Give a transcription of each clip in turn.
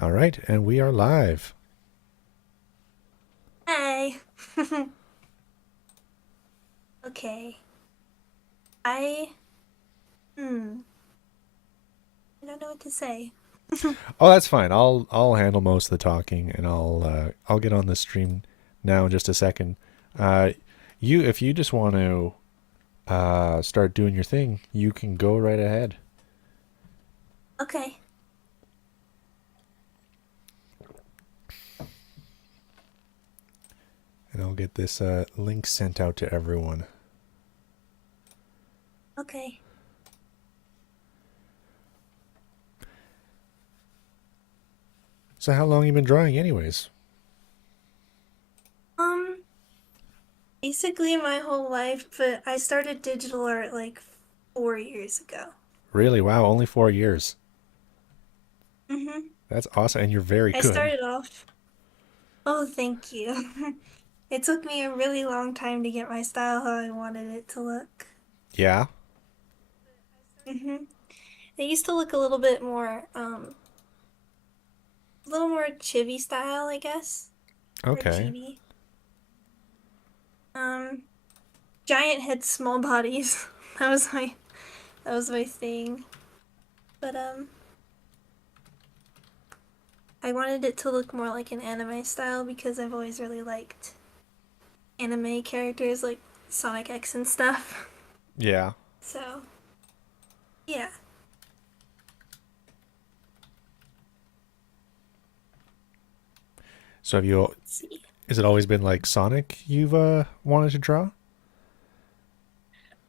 All right, and we are live. Hi. Okay. I hmm. I don't know what to say. Oh, that's fine. I'll handle most of the talking, and I'll get on the stream now in just a second. Uh, you if you just want to start doing your thing, you can go right ahead, Okay. and I'll get this link sent out to everyone. Okay. So, how long you been drawing, anyways? Um, Basically my whole life, but I started digital art like 4 years ago. Really? Wow, only 4 years. Mm-hmm. That's awesome, and you're very I good. started off. Oh, thank you. It took me a really long time to get my style how I wanted it to look. Yeah. Mm-hmm. It used to look a little bit more, a little more chibi style, I guess, or Okay. chibi. Um, Giant heads, small bodies. That was my thing. But I wanted it to look more like an anime style because I've always really liked anime characters like Sonic X and stuff. Yeah. So, yeah. So, have you? Let's see. Has it always been like Sonic you've wanted to draw?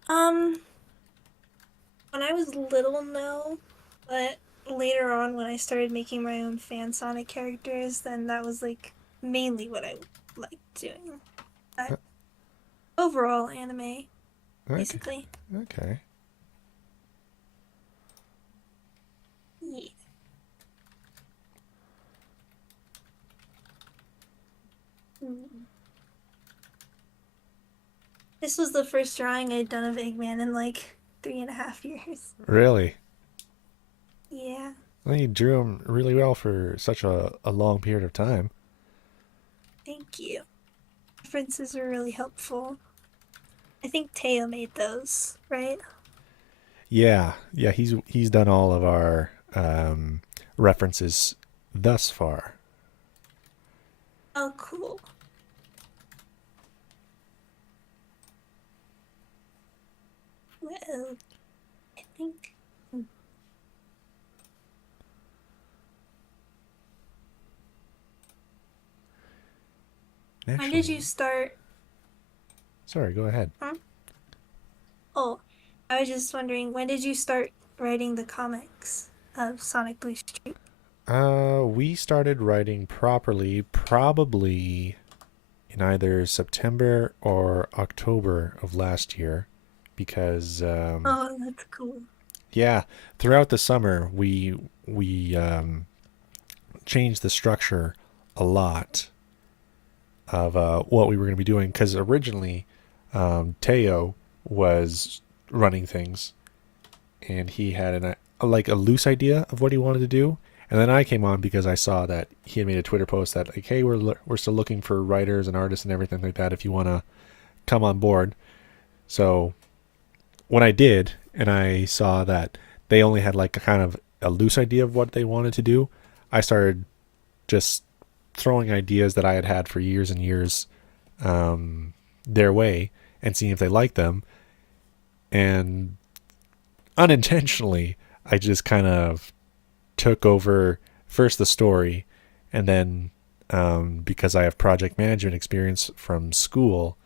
Um, when I was little, no, but later on when I started making my own fan Sonic characters, then that was like mainly what I liked doing. But Uh, overall anime, Okay. basically. Okay. Yeah. Mm. This was the first drawing I'd done of Eggman in like 3.5 years. Really? Yeah, Well, you drew him really well for such a long period of time. thank you. References were really helpful. I think Teo made those, right? Yeah, yeah, he's done all of our references thus far. Oh, cool. Well, I think. When did you Actually, start? sorry, go ahead. Huh? Oh, I was just wondering, when did you start writing the comics of Sonic Blue Street? We started writing properly probably in either September or October of last year because Oh, that's cool. yeah, throughout the summer we changed the structure a lot of what we were going to be doing because originally Teo was running things and he had like a loose idea of what he wanted to do, and then I came on because I saw that he had made a Twitter post that like, hey, we're still looking for writers and artists and everything like that if you want to come on board. So when I did, and I saw that they only had like a kind of a loose idea of what they wanted to do, I started just throwing ideas that I had had for years and years their way and seeing if they liked them. And unintentionally, I just kind of took over first the story, and then because I have project management experience from school,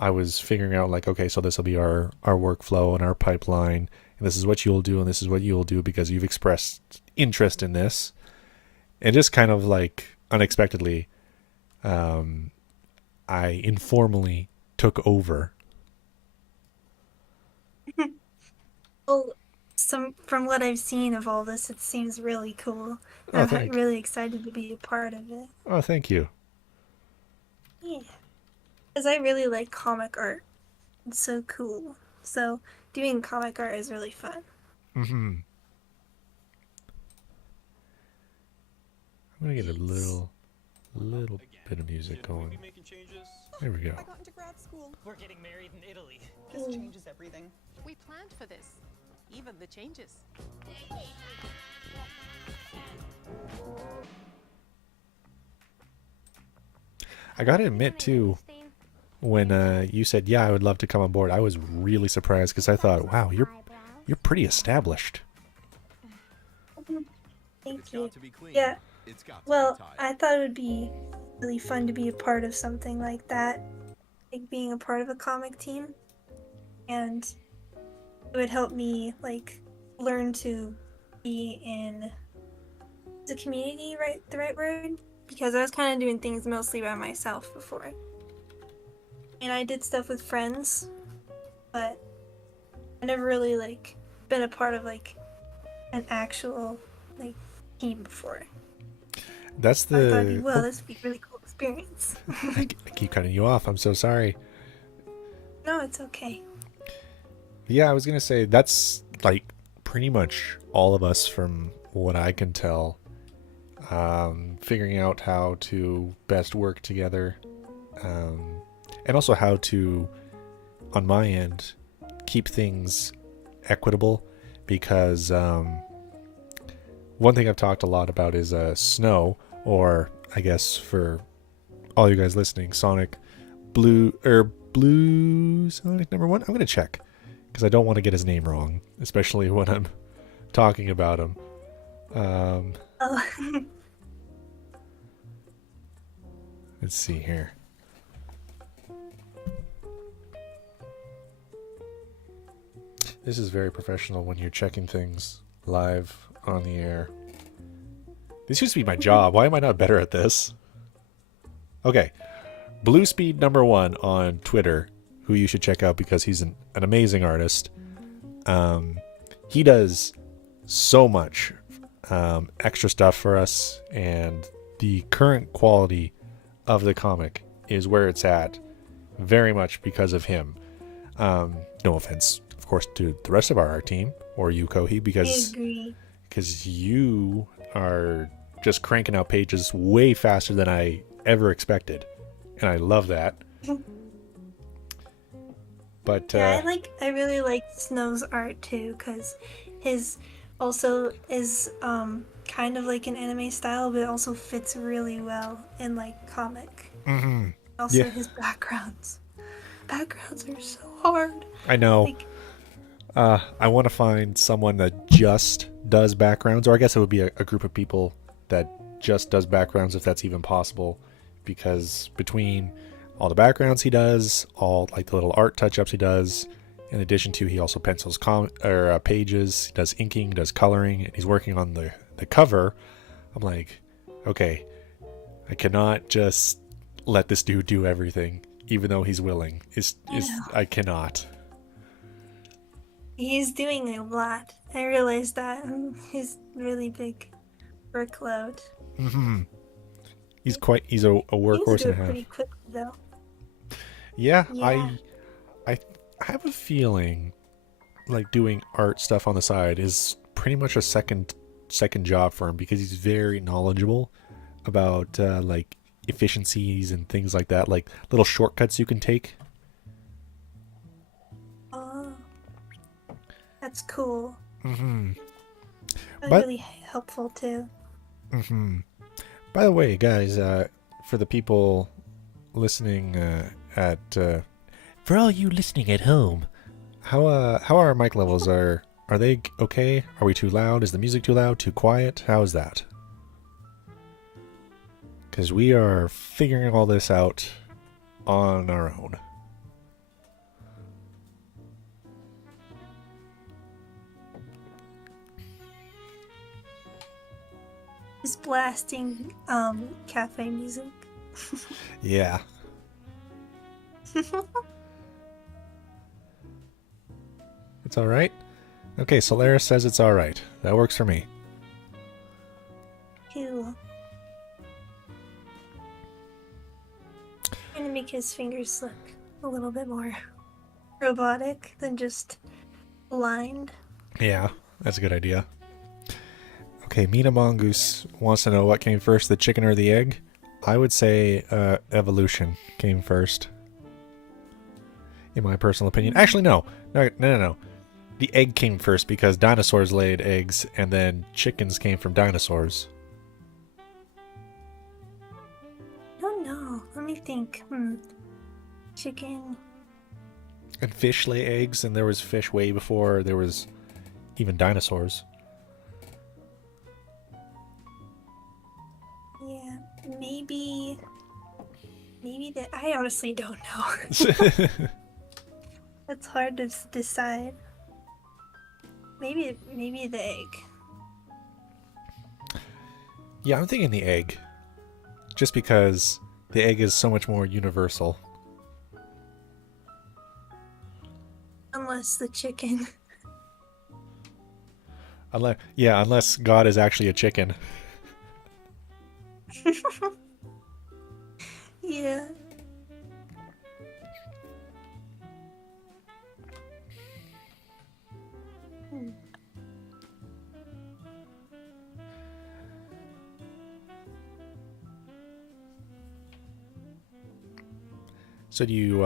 I was figuring out like, okay, so this will be our workflow and our pipeline, and this is what you'll do, and this is what you'll do because you've expressed interest in this, and just kind of like unexpectedly, um, I informally took over. Well, some from what I've seen of all this, it seems really cool, Oh, and I'm thank, really excited to be a part of it. oh, thank you. Yeah, because I really like comic art. It's so cool. So doing comic art is really fun. Hmm. I'm gonna get a It's little bit of music Shouldn't we going. be making changes? There we go. I got into grad school. We're getting married in Italy. This changes everything. We planned for this, even the changes. I gotta admit too, when you said yeah, I would love to come on board, I was really surprised because I thought, wow, you're pretty established. Thank It's you. got to be clean. Yeah. It's got to Well, be tight. I thought it would be really fun to be a part of something like that, like being a part of a comic team, and it would help me like learn to be in the community, right? The right word? Because I was kind of doing things mostly by myself before. And I did stuff with friends, but I never really like been a part of like an actual like team before. That's I thought it'd be, the. well, this would be a really cool experience. I keep cutting you off. I'm so sorry. No, it's okay. Yeah, I was gonna say that's like pretty much all of us from what I can tell. Figuring out how to best work together, and also how to, on my end, keep things equitable. Because one thing I've talked a lot about is snow, or I guess for all you guys listening, Sonic Blue Sonic #1. I'm gonna check because I don't want to get his name wrong, especially when I'm talking about him. Oh, Let's see here. This is very professional when you're checking things live on the air. This used to be my job. Why am I not better at this? Okay. Bluespeed #1 on Twitter, who you should check out because he's an amazing artist. He does so much extra stuff for us, and the current quality of the comic is where it's at, very much because of him. No offense, of course, to the rest of our art team or you, Kohi, I because agree. you are just cranking out pages way faster than I ever expected, and I love that. But Yeah, I really like Snow's art too, because his also is kind of like an anime style, but it also fits really well in like comic. mhm. Also, Yeah. his backgrounds are so hard. I know. Like, I want to find someone that just does backgrounds, or I guess it would be a group of people that just does backgrounds, if that's even possible, because between all the backgrounds he does, all like the little art touch-ups he does, in addition to he also pencils pages, he does inking, does coloring, and he's working on the cover. I'm like, okay, I cannot just let this dude do everything, even though he's willing. I cannot. he's doing a lot. I realized that. He's really big workload. Hmm. He's a He workhorse needs to do and a it half. pretty quickly though. Yeah, Yeah. I have a feeling like doing art stuff on the side is pretty much a second job for him, because he's very knowledgeable about like efficiencies and things like that, like little shortcuts you can take. Oh, that's cool. Hmm. That's But really helpful too. hmm. By the way, guys, for the people listening for all you listening at home, how are our mic levels? Are they okay? Are we too loud? Is the music too loud? Too quiet? How is that? Because we are figuring all this out on our own. Just blasting cafe music. Yeah. It's all right. Okay, Solaris says it's all right. That works for me. Cool. Trying to make his fingers look a little bit more robotic than just lined. Yeah, that's a good idea. Okay, Mina Mongoose wants to know what came first, the chicken or the egg. I would say evolution came first, in my personal opinion. Actually, no. The egg came first because dinosaurs laid eggs, and then chickens came from dinosaurs. I don't know. Let me think. Chicken. And fish lay eggs, and there was fish way before there was even dinosaurs. Yeah, maybe that. I honestly don't know. It's hard to decide. Maybe the egg. Yeah, I'm thinking the egg. Just because the egg is so much more universal. Unless the chicken. Unless God is actually a chicken. Yeah. So do you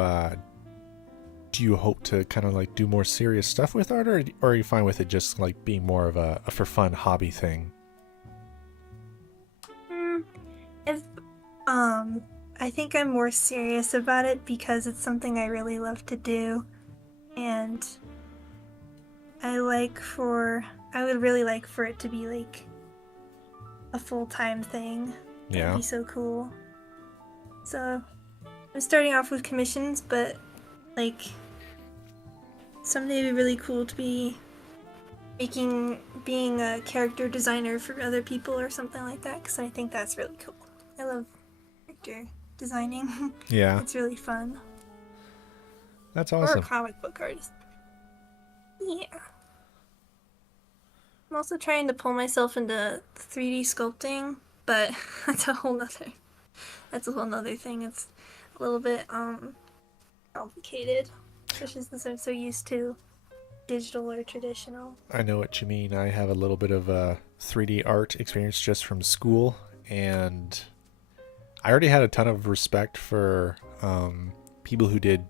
hope to kind of like do more serious stuff with art, or are you fine with it just like being more of a for fun hobby thing? If I think I'm more serious about it because it's something I really love to do, and I would really like for it to be like a full-time thing. Yeah. That'd be so cool. So I'm starting off with commissions, but like someday it'd be really cool to be being a character designer for other people or something like that, because I think that's really cool. I love character designing. Yeah. It's really fun. That's Or a awesome. comic book artist. Yeah. I'm also trying to pull myself into 3D sculpting, but that's a whole nother thing. It's a little bit complicated, especially since I'm so used to digital or traditional. I know what you mean. I have a little bit of 3D art experience just from school, and I already had a ton of respect for people who did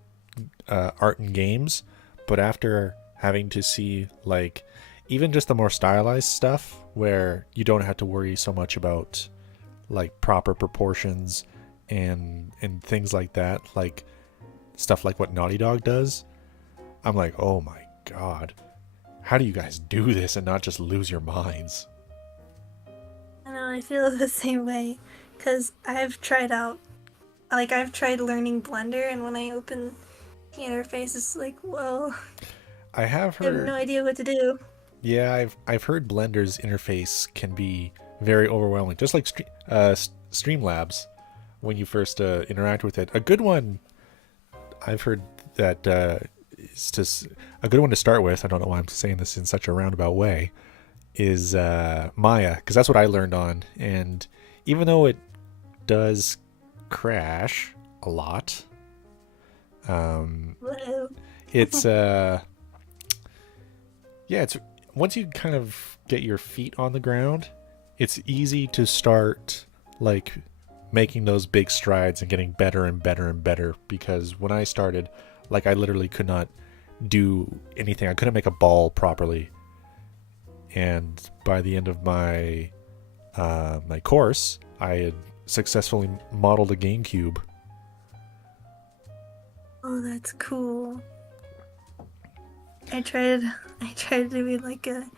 art in games, but after having to see like even just the more stylized stuff where you don't have to worry so much about like proper proportions and things like that, like stuff like what Naughty Dog does, I'm like, oh my god, how do you guys do this and not just lose your minds? I know, I feel the same way, because I've tried learning Blender, and when I open the interface, it's like, whoa, I have I have heard, no idea what to do. yeah, I've heard Blender's interface can be very overwhelming, just like Streamlabs when you first interact with it. A good one, I've heard that is just a good one to start with. I don't know why I'm saying this in such a roundabout way. Is Maya, because that's what I learned on, and even though it does crash a lot, Whoa. it's it's once you kind of get your feet on the ground, it's easy to start like making those big strides and getting better and better and better. Because when I started, like, I literally could not do anything. I couldn't make a ball properly, and by the end of my my course, I had successfully modeled a GameCube. Oh, that's cool. I tried doing like a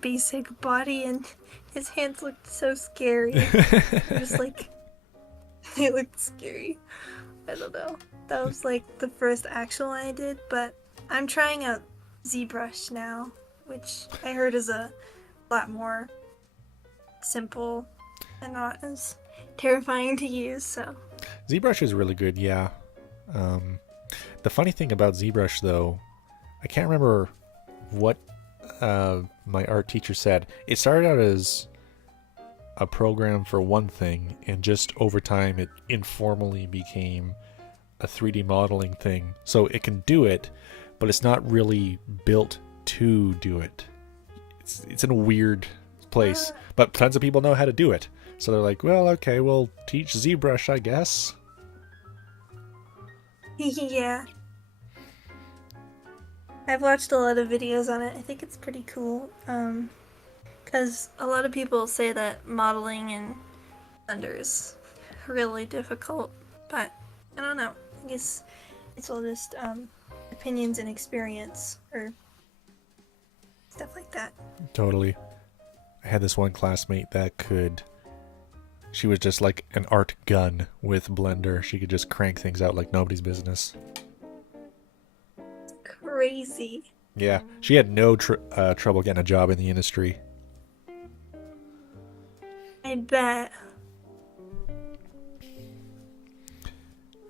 basic body, and his hands looked so scary. Just like they looked scary. I don't know. That was like the first actual one I did, but I'm trying out ZBrush now, which I heard is a lot more simple and not as terrifying to use. So ZBrush is really good, yeah. The funny thing about ZBrush, though, I can't remember what my art teacher said. It started out as a program for one thing, and just over time it informally became a 3D modeling thing. So it can do it, but it's not really built to do it. It's in a weird place, but tons of people know how to do it. So they're like, well, okay, we'll teach ZBrush, I guess. Yeah. I've watched a lot of videos on it. I think it's pretty cool. Because a lot of people say that modeling in Blender is really difficult, but I don't know. I guess it's all just opinions and experience or stuff like that. Totally. I had this one classmate that she was just like an art gun with Blender. She could just crank things out like nobody's business. Crazy. Yeah, she had no trouble getting a job in the industry. I bet.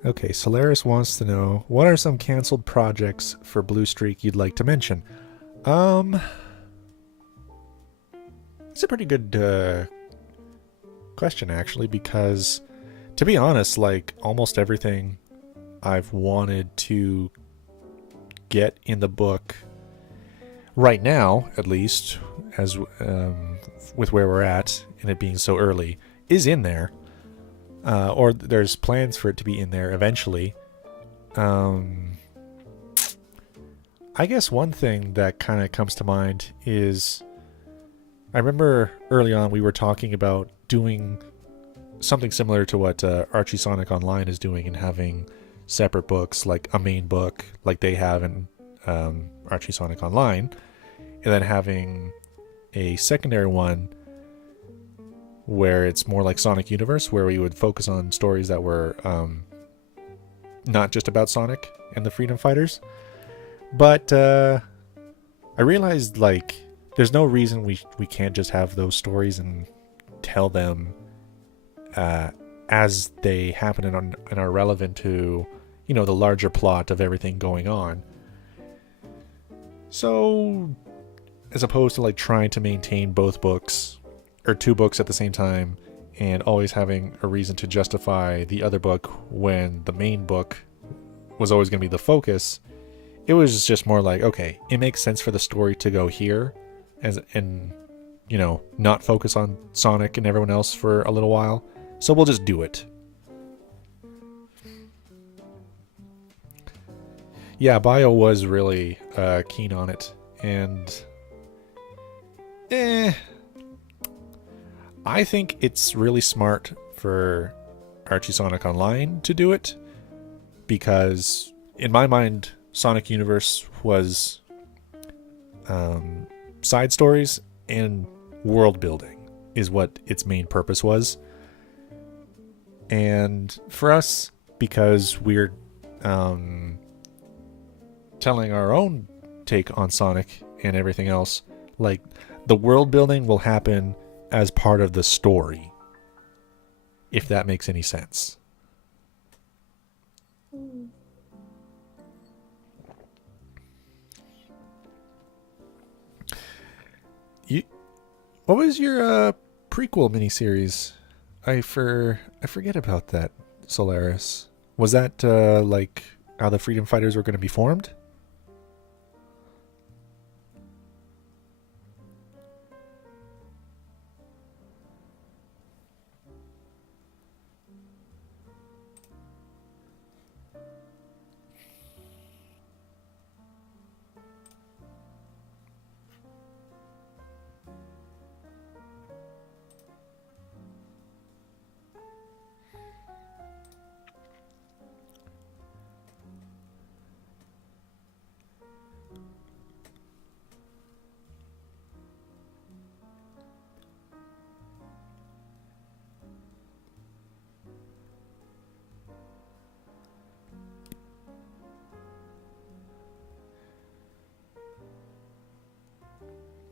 Okay, Solaris wants to know, what are some canceled projects for Blue Streak you'd like to mention? It's a pretty good question, actually, because to be honest, like almost everything I've wanted to get in the book right now, at least, as with where we're at and it being so early, is in there. Or there's plans for it to be in there eventually. I guess one thing that kind of comes to mind is I remember early on we were talking about doing something similar to what Archie Sonic Online is doing and having separate books, like a main book like they have in Archie Sonic Online, and then having a secondary one where it's more like Sonic Universe, where we would focus on stories that were not just about Sonic and the Freedom Fighters. But I realized, like, there's no reason we can't just have those stories and tell them as they happen and are relevant to, you know, the larger plot of everything going on. So, as opposed to like trying to maintain both books or two books at the same time and always having a reason to justify the other book when the main book was always going to be the focus, it was just more like, okay, it makes sense for the story to go here and you know, not focus on Sonic and everyone else for a little while. So we'll just do it. Yeah, Bio was really keen on it, and I think it's really smart for Archie Sonic Online to do it, because in my mind, Sonic Universe was side stories and world building is what its main purpose was. And for us, because we're telling our own take on Sonic and everything else, like, the world building will happen as part of the story, if that makes any sense. What was your prequel miniseries? I forget about that, Solaris. Was that like how the Freedom Fighters were going to be formed?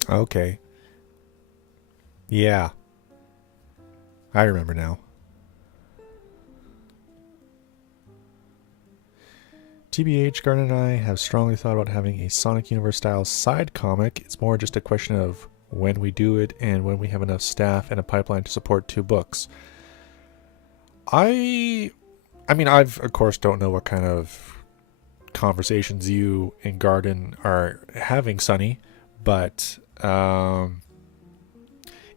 Okay. Yeah. I remember now. TBH, Garden and I have strongly thought about having a Sonic Universe style side comic. It's more just a question of when we do it and when we have enough staff and a pipeline to support 2 books. I mean, I've of course don't know what kind of conversations you and Garden are having, Sonny, but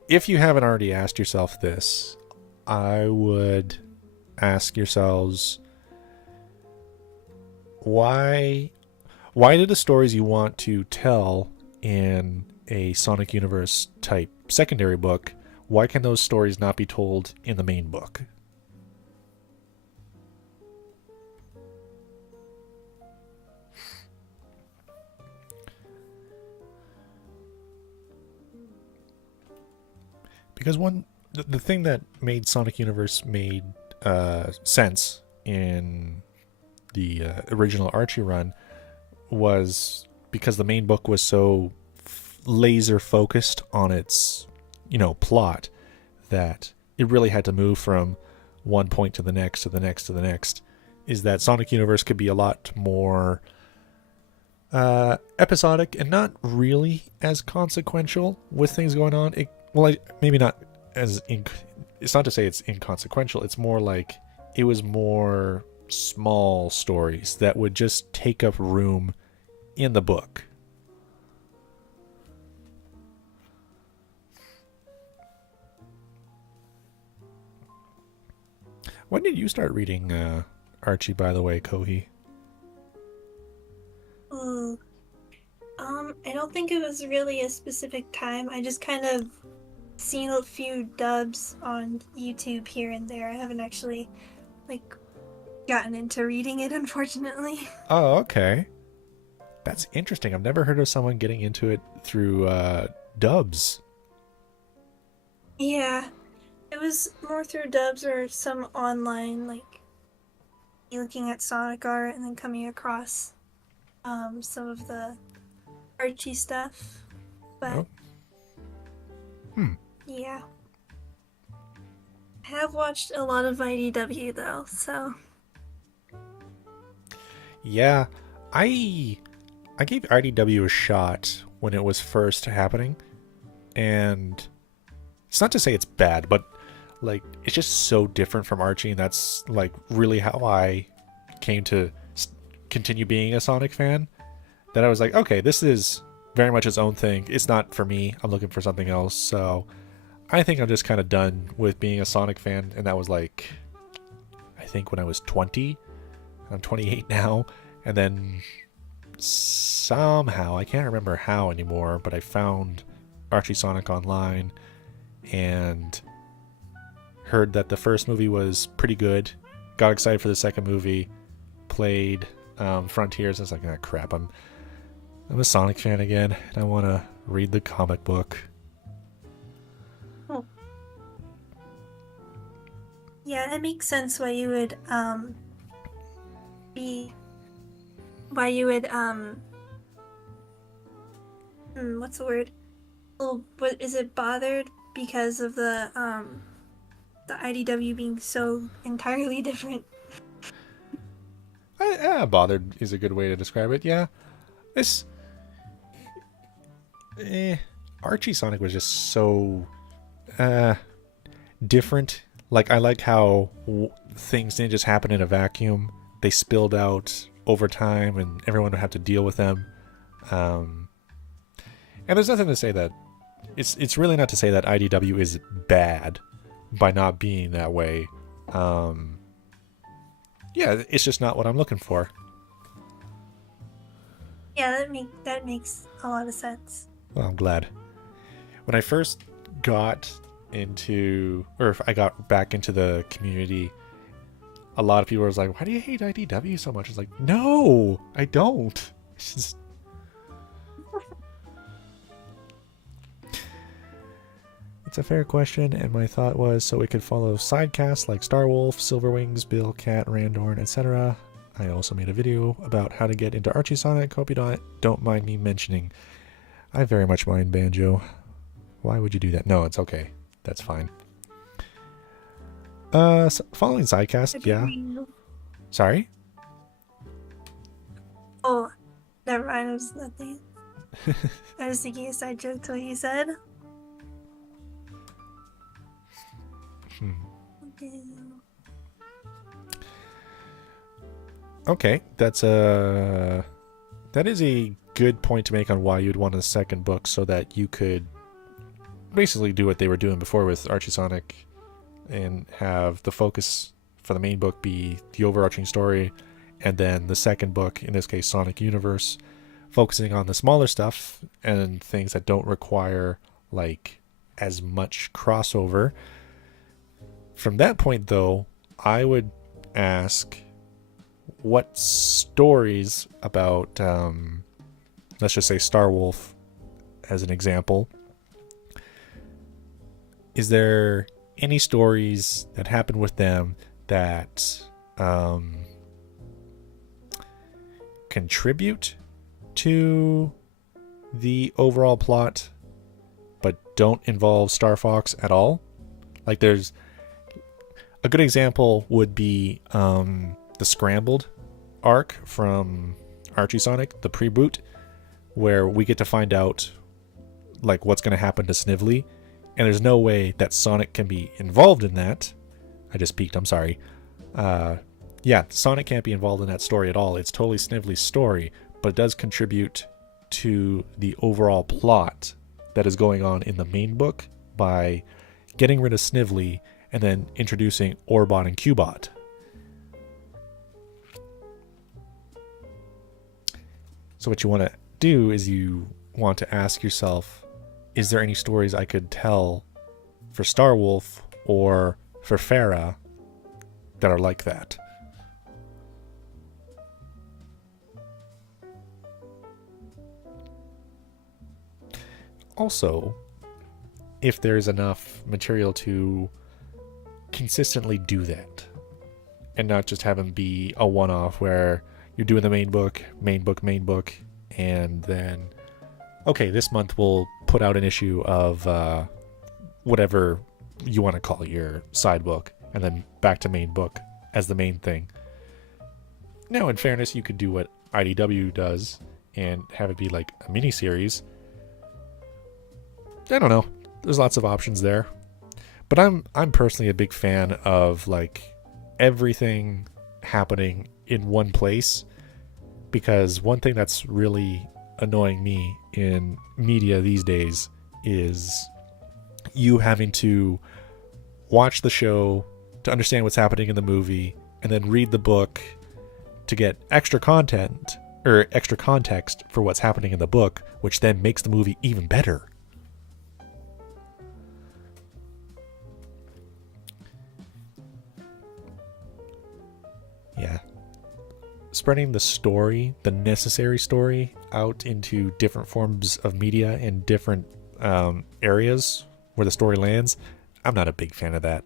if you haven't already asked yourself this, I would ask yourselves why do the stories you want to tell in a Sonic Universe type secondary book, why can those stories not be told in the main book? Because the thing that made Sonic Universe made sense in the original Archie run was because the main book was so laser focused on its, plot that it really had to move from one point to the next to the next to the next. Is that Sonic Universe could be a lot more episodic and not really as consequential with things going on. Maybe not as it's not to say it's inconsequential. It's more like it was more small stories that would just take up room in the book. When did you start reading Archie, by the way, Kohi? Ooh. I don't think it was really a specific time. I just kind of seen a few dubs on YouTube here and there. I haven't actually, gotten into reading it, unfortunately. Oh, okay. That's interesting. I've never heard of someone getting into it through dubs. Yeah, it was more through dubs or some online, looking at Sonic art and then coming across some of the Archie stuff. But, yeah. I have watched a lot of IDW, though, so... Yeah, I gave IDW a shot when it was first happening, and it's not to say it's bad, but it's just so different from Archie, and that's really how I came to continue being a Sonic fan. That I was like, okay, this is very much its own thing. It's not for me. I'm looking for something else. So I think I'm just kind of done with being a Sonic fan, and that was I think when I was 20. I'm 28 now, and then somehow, I can't remember how anymore, but I found Archie Sonic online and heard that the first movie was pretty good. Got excited for the second movie, played Frontiers, and I was like, ah, crap, I'm a Sonic fan again, and I want to read the comic book. Oh. Yeah, it makes sense why you would what's the word? Well, what is it, bothered because of the IDW being so entirely different? Bothered is a good way to describe it. Yeah, Archie Sonic was just so different. I like how things didn't just happen in a vacuum. They spilled out over time, and everyone would have to deal with them. And there's nothing to say that it's really not to say that IDW is bad by not being that way. Yeah, it's just not what I'm looking for. Yeah, that makes a lot of sense. Well, I'm glad. When I first got into, or if I got back into the community, a lot of people was like, why do you hate IDW so much? It's like, no, I don't. It's just... It's a fair question, and my thought was so it could follow sidecasts like Starwolf, Silverwings, Bill, Cat, Randorn, etc. I also made a video about how to get into Archie Sonic. Hope you don't mind me mentioning. I very much mind, Banjo. Why would you do that? No, it's okay. That's fine. Following sidecast, yeah. Sorry? Oh, never mind, it was nothing. I was thinking a side joke to what you said. Okay, that is a good point to make on why you'd want a second book, so that you could basically do what they were doing before with Archie Sonic and have the focus for the main book be the overarching story, and then the second book, in this case Sonic Universe, focusing on the smaller stuff and things that don't require like as much crossover. From that point though, I would ask what stories about let's just say Star Wolf as an example, is there any stories that happen with them that contribute to the overall plot but don't involve Star Fox at all? Like, there's a good example would be the Scrambled arc from Archie Sonic, the pre-boot, where we get to find out like what's going to happen to Snively, and there's no way that Sonic can be involved in that. I just peeked, I'm sorry. Yeah, Sonic can't be involved in that story at all. It's totally Snively's story, but it does contribute to the overall plot that is going on in the main book by getting rid of Snively and then introducing Orbot and Cubot. So what you want to do is you want to ask yourself, is there any stories I could tell for Star Wolf or for Farah that are like that? Also, if there's enough material to consistently do that and not just have them be a one-off where you're doing the main book, and then, okay, this month we'll put out an issue of whatever you want to call your side book, and then back to main book as the main thing. Now, in fairness, you could do what IDW does and have it be like a mini-series. I don't know. There's lots of options there. But I'm personally a big fan of like everything happening in one place, because one thing that's really annoying me in media these days is you having to watch the show to understand what's happening in the movie and then read the book to get extra content or extra context for what's happening in the book, which then makes the movie even better. Yeah. Spreading the story, the necessary story, out into different forms of media and different areas where the story lands, I'm not a big fan of that.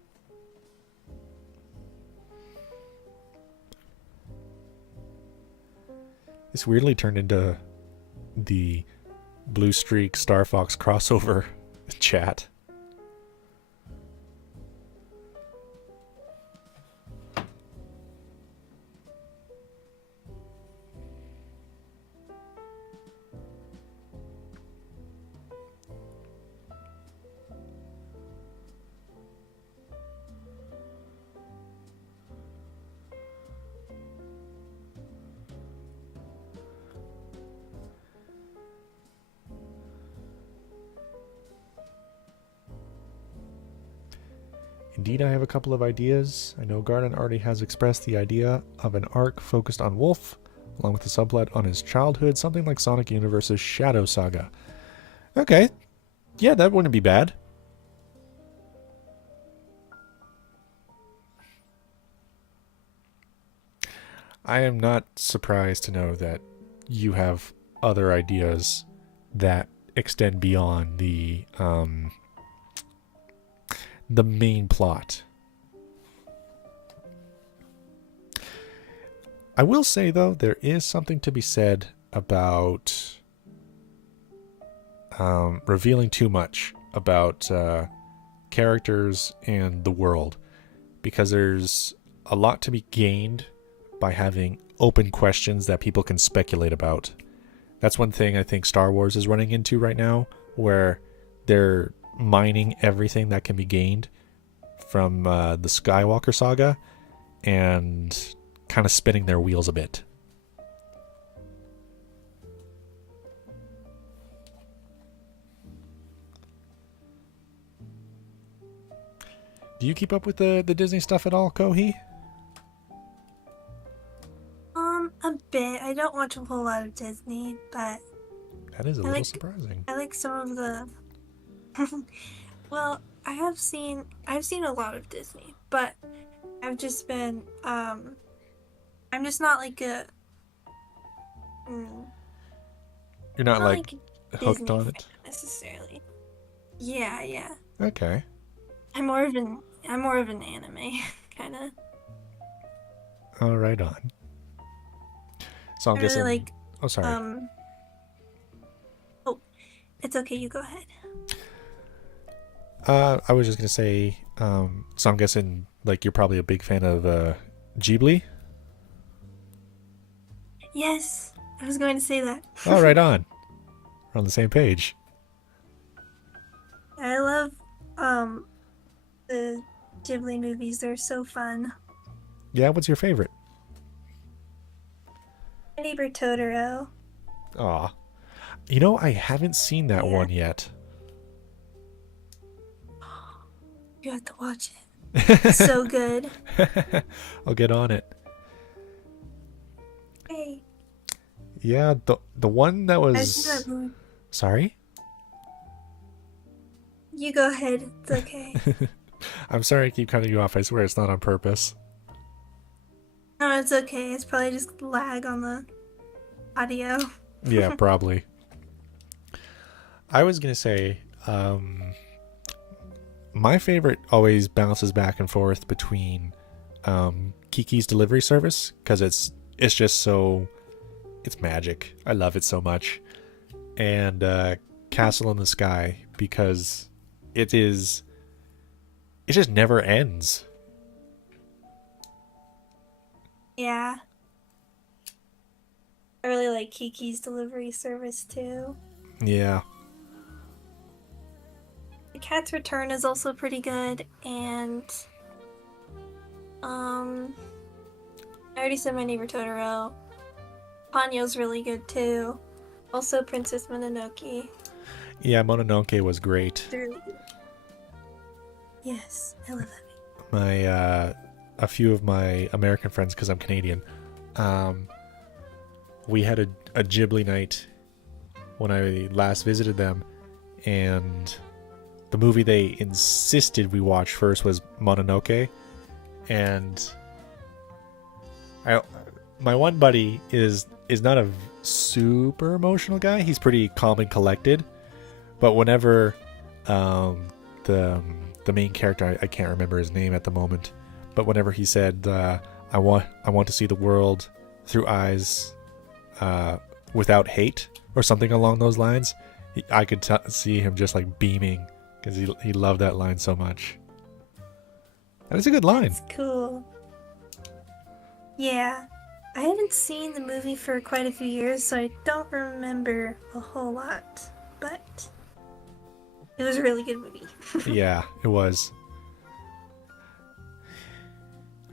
This weirdly turned into the Blue Streak Star Fox crossover chat. Indeed, I have a couple of ideas. I know Garden already has expressed the idea of an arc focused on Wolf, along with the subplot on his childhood, something like Sonic Universe's Shadow Saga. Okay. Yeah, that wouldn't be bad. I am not surprised to know that you have other ideas that extend beyond the main plot. I will say, though, there is something to be said about revealing too much about characters and the world, because there's a lot to be gained by having open questions that people can speculate about. That's one thing I think Star Wars is running into right now, where they're mining everything that can be gained from the Skywalker saga and kind of spinning their wheels a bit. Do you keep up with the Disney stuff at all, Kohi? A bit. I don't watch a whole lot of Disney, but That is a I little like surprising. I like some of the. Well, I've seen a lot of Disney, but I've just been I'm just not like a mm, You're not not like like a hooked Disney on fan it? necessarily. Yeah, yeah. Okay. I'm more of an anime kind of. All right on. So I'm I really guessing. like Oh, sorry. Oh, it's okay. You go ahead. I was just gonna say. So I'm guessing like you're probably a big fan of Ghibli. Yes, I was going to say that. Oh, right on. We're on the same page. I love the Ghibli movies. They're so fun. Yeah. What's your favorite? My Neighbor Totoro. Aw. You know, I haven't seen that Yeah. one yet. You have to watch it. It's so good. I'll get on it. Hey, Yeah, the one that I've seen that was. movie. Sorry? You go ahead. It's okay. I'm sorry I keep cutting you off. I swear it's not on purpose. No, it's okay. It's probably just lag on the audio. Yeah, probably. I was gonna say, my favorite always bounces back and forth between Kiki's Delivery Service because it's just so it's magic. I love it so much, and Castle in the Sky because it just never ends. Yeah. I really like Kiki's Delivery Service too. Yeah, The Cat's Return is also pretty good, and I already said My Neighbor Totoro. Ponyo's really good too. Also Princess Mononoke. yeah. Mononoke was great. They're really good. Yes, I love that. My a few of my American friends because I'm Canadian. We had a Ghibli night when I last visited them, and the movie they insisted we watch first was Mononoke, and my one buddy is not a super emotional guy. He's pretty calm and collected, but whenever the main character, I can't remember his name at the moment, but whenever he said I want to see the world through eyes without hate or something along those lines, I could see him just like beaming because he loved that line so much. And it's a good line. It's cool. Yeah. I haven't seen the movie for quite a few years, so I don't remember a whole lot. But it was a really good movie. Yeah, it was.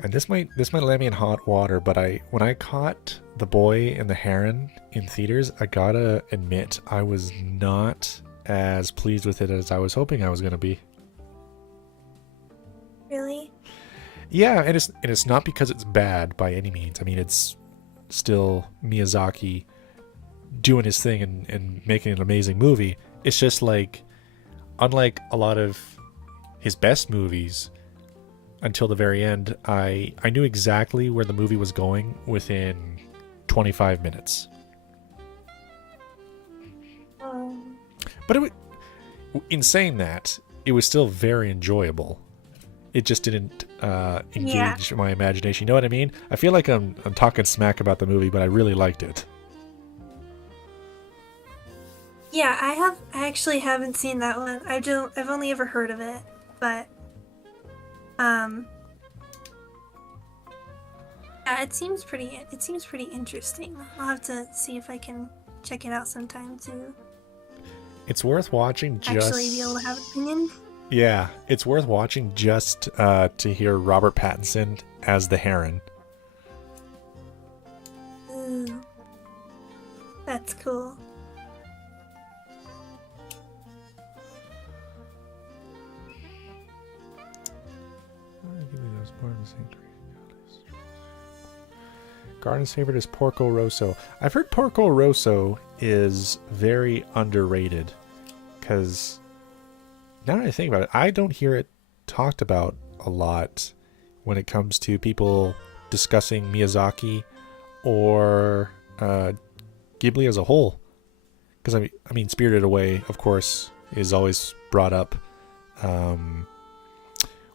And this might land me in hot water, but when I caught The Boy and the Heron in theaters, I gotta admit I was not as pleased with it as I was hoping I was gonna be. Really? Yeah, and it's not because it's bad by any means. I mean, it's still Miyazaki doing his thing and making an amazing movie. It's just like, unlike a lot of his best movies, until the very end, I knew exactly where the movie was going within 25 minutes. But in saying that, it was still very enjoyable. It just didn't engage my imagination. You know what I mean? I feel like I'm talking smack about the movie, but I really liked it. Yeah, I actually haven't seen that one. I've only ever heard of it, but yeah, it seems pretty interesting. I'll have to see if I can check it out sometime to It's worth watching just actually be able to have an opinion. Yeah, it's worth watching just to hear Robert Pattinson as the Heron. Ooh. That's cool. Garden's favorite is Porco Rosso. I've heard Porco Rosso is very underrated because now that I think about it, I don't hear it talked about a lot when it comes to people discussing Miyazaki or Ghibli as a whole. Because I mean, Spirited Away, of course, is always brought up.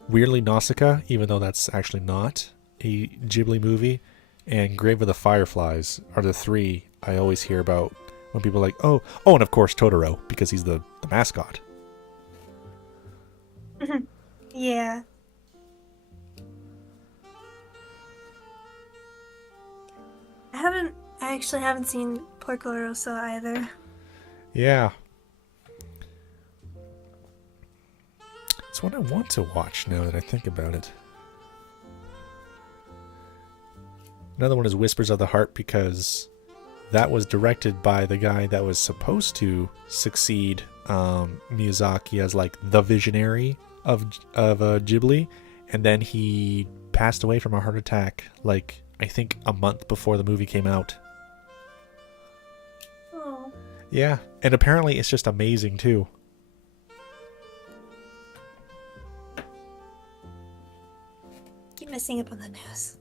Weirdly Nausicaa, even though that's actually not a Ghibli movie, and Grave of the Fireflies are the three I always hear about when people are like, oh, and of course Totoro, because he's the mascot. Yeah. I actually haven't seen Porco Rosso either. Yeah. It's one I want to watch now that I think about it. Another one is Whispers of the Heart because that was directed by the guy that was supposed to succeed Miyazaki as like the visionary of Ghibli, and then he passed away from a heart attack like I think a month before the movie came out. Oh. Yeah, and apparently it's just amazing too. Keep messing up on the news.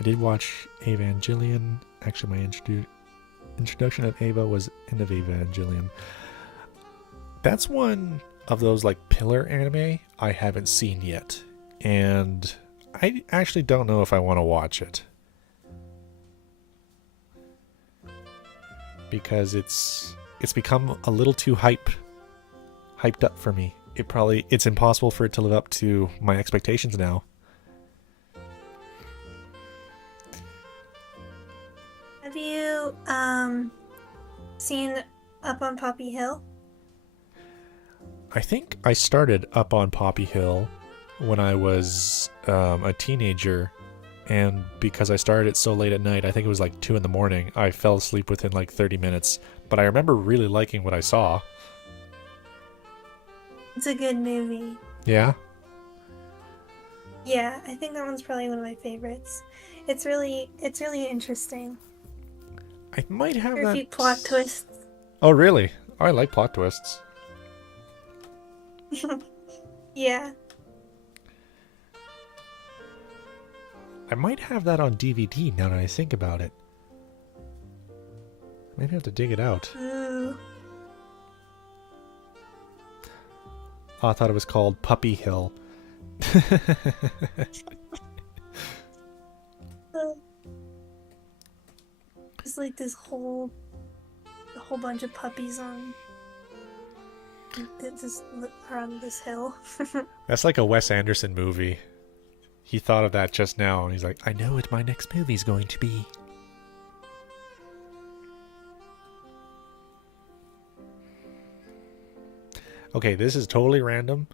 I did watch Evangelion. Actually, my introduction of Ava was end of Evangelion. That's one of those like pillar anime I haven't seen yet, and I actually don't know if I want to watch it because it's become a little too hyped up for me. It's impossible for it to live up to my expectations now. Have you seen Up on Poppy Hill? I think I started Up on Poppy Hill when I was a teenager, and because I started it so late at night, I think it was like 2 in the morning, I fell asleep within like 30 minutes, but I remember really liking what I saw. It's a good movie. Yeah? Yeah, I think that one's probably one of my favorites. It's really interesting. I might have There are a that. few plot twists. Oh, really? Oh, I like plot twists. Yeah. I might have that on DVD now that I think about it. Maybe I have to dig it out. Ooh. Oh, I thought it was called Puppy Hill. There's like a whole bunch of puppies on this hill. That's like a Wes Anderson movie. He thought of that just now, and he's like, I know what my next movie's going to be. Okay, this is totally random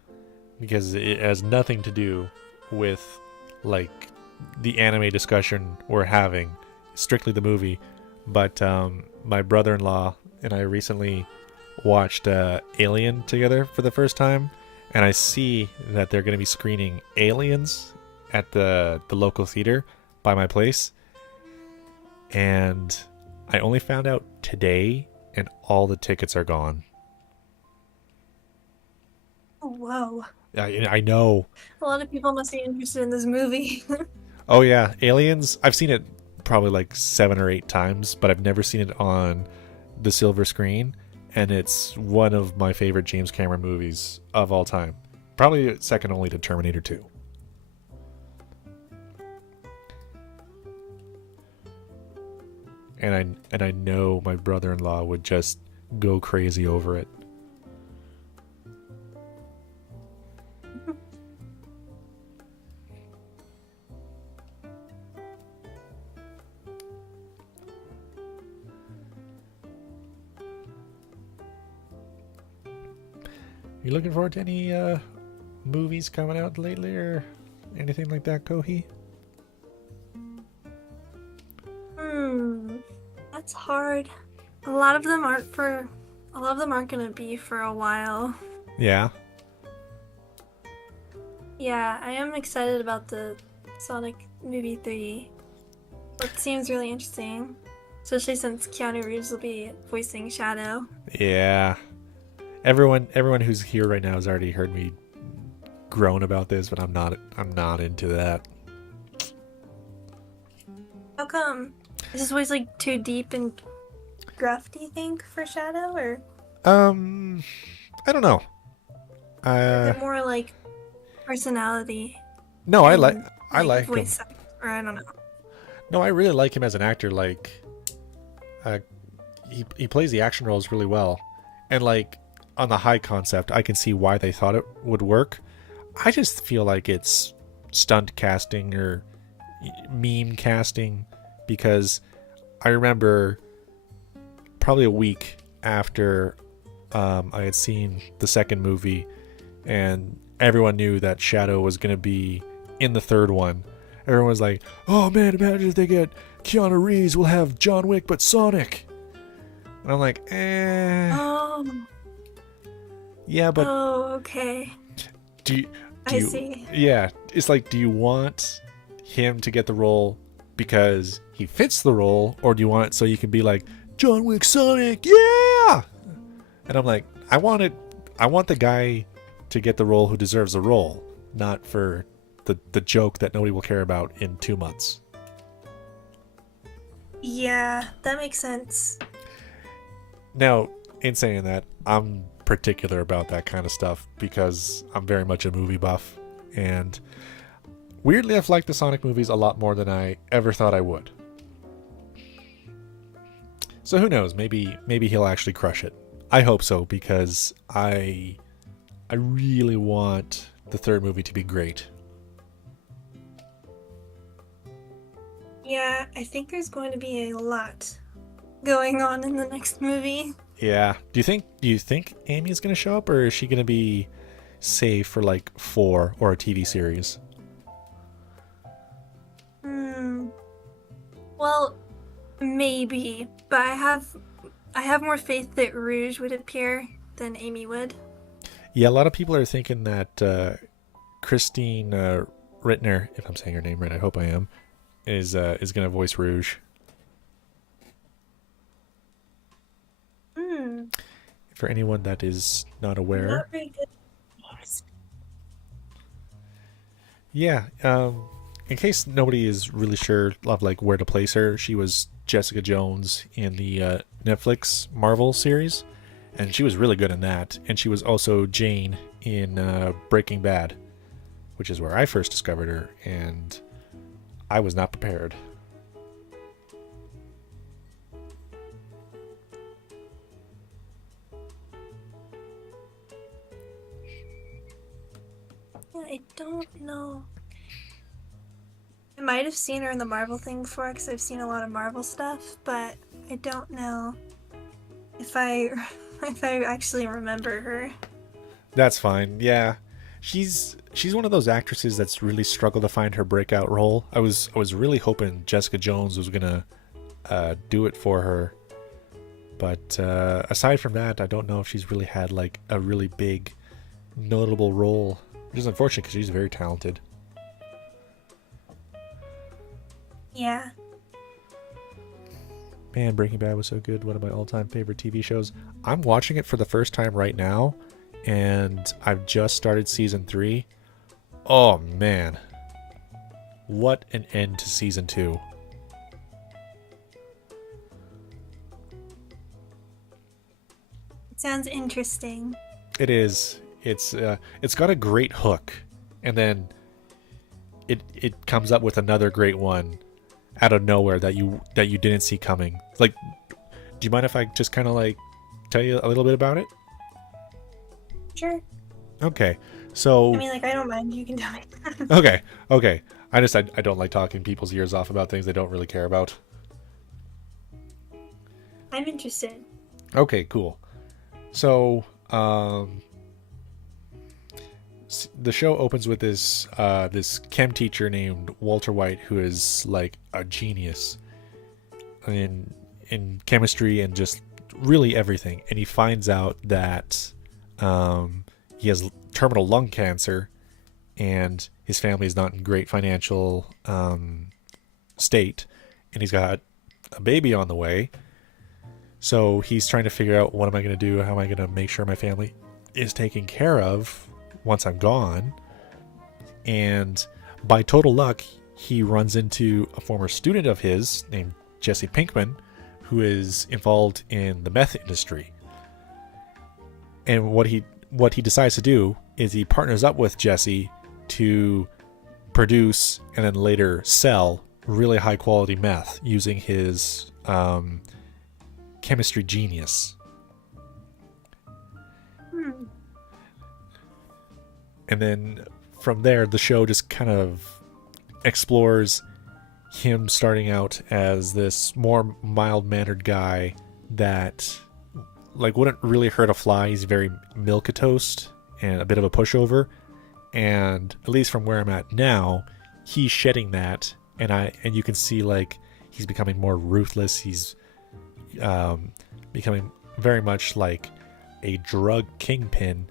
because it has nothing to do with like the anime discussion we're having, strictly the movie. But my brother-in-law and I recently watched Alien together for the first time, and I see that they're going to be screening Aliens at the local theater by my place, and I only found out today, and all the tickets are gone. Oh, whoa. I know. A lot of people must be interested in this movie. Oh yeah, Aliens. I've seen it probably like 7 or 8 times, but I've never seen it on the silver screen, and it's one of my favorite James Cameron movies of all time. Probably second only to Terminator 2. And I know my brother-in-law would just go crazy over it. You looking forward to any movies coming out lately or anything like that, Kohi? That's hard. a lot of them aren't for. A lot of them aren't gonna be for a while. Yeah. Yeah, I am excited about the Sonic movie 3. It seems really interesting, especially since Keanu Reeves will be voicing Shadow. Yeah. Everyone who's here right now has already heard me groan about this, but I'm not into that. How come? Is his voice like too deep and gruff, do you think, for Shadow, or I don't know. is it more like personality No, I like and I like him. voice act- or I don't know. No, I really like him as an actor. Like, he plays the action roles really well, and like on the high concept, I can see why they thought it would work. I just feel like it's stunt casting or meme casting, because I remember probably a week after I had seen the second movie, and everyone knew that Shadow was going to be in the third one. Everyone was like, "Oh man, imagine if they get Keanu Reeves, we'll have John Wick but Sonic." And I'm like, Oh, yeah, but okay. do you, I see. yeah, it's like, do you want him to get the role because he fits the role, or do you want it so you can be like, John Wick Sonic, yeah? And I'm like, I want the guy to get the role who deserves the role, not for the joke that nobody will care about in 2 months. Yeah, that makes sense. Now, in saying that, I'm particular about that kind of stuff because I'm very much a movie buff, and weirdly I've liked the Sonic movies a lot more than I ever thought I would. So who knows, maybe he'll actually crush it. I hope so, because I really want the third movie to be great. Yeah, I think there's going to be a lot going on in the next movie. Yeah. Do you think Amy's gonna show up, or is she gonna be safe for like 4 or a TV series? Well, maybe, but I have more faith that Rouge would appear than Amy would. Yeah, a lot of people are thinking that Christine Rittner, if I'm saying her name right, I hope I am, is gonna voice Rouge. For anyone that is not aware. Not very good. Yeah, in case nobody is really sure of like where to place her, she was Jessica Jones in the Netflix Marvel series, and she was really good in that. And she was also Jane in Breaking Bad, which is where I first discovered her, and I was not prepared. I don't know. I might have seen her in the Marvel thing before because I've seen a lot of Marvel stuff, but I don't know if I actually remember her. That's fine. Yeah, she's one of those actresses that's really struggled to find her breakout role. I was really hoping Jessica Jones was gonna do it for her, but aside from that, I don't know if she's really had like a really big, notable role, which is unfortunate because she's very talented. Yeah. Man, Breaking Bad was so good. One of my all-time favorite TV shows. I'm watching it for the first time right now, and I've just started season 3. Oh man, what an end to season 2. It sounds interesting. It is. It's got a great hook, and then it comes up with another great one out of nowhere that you didn't see coming. Like, do you mind if I just kind of like tell you a little bit about it? Sure. Okay. So I mean, like, I don't mind. You can tell me. Okay. I don't like talking people's ears off about things they don't really care about. I'm interested. Okay, cool. So, the show opens with this chem teacher named Walter White, who is like a genius in chemistry and just really everything. And he finds out that he has terminal lung cancer, and his family is not in great financial state, and he's got a baby on the way. So he's trying to figure out, what am I going to do? How am I going to make sure my family is taken care of once I'm gone? And by total luck, he runs into a former student of his named Jesse Pinkman, who is involved in the meth industry. And what he decides to do is he partners up with Jesse to produce and then later sell really high quality meth using his chemistry genius. And then from there, the show just kind of explores him starting out as this more mild-mannered guy that like wouldn't really hurt a fly. He's very milquetoast and a bit of a pushover. And at least from where I'm at now, he's shedding that, and you can see like he's becoming more ruthless. He's becoming very much like a drug kingpin,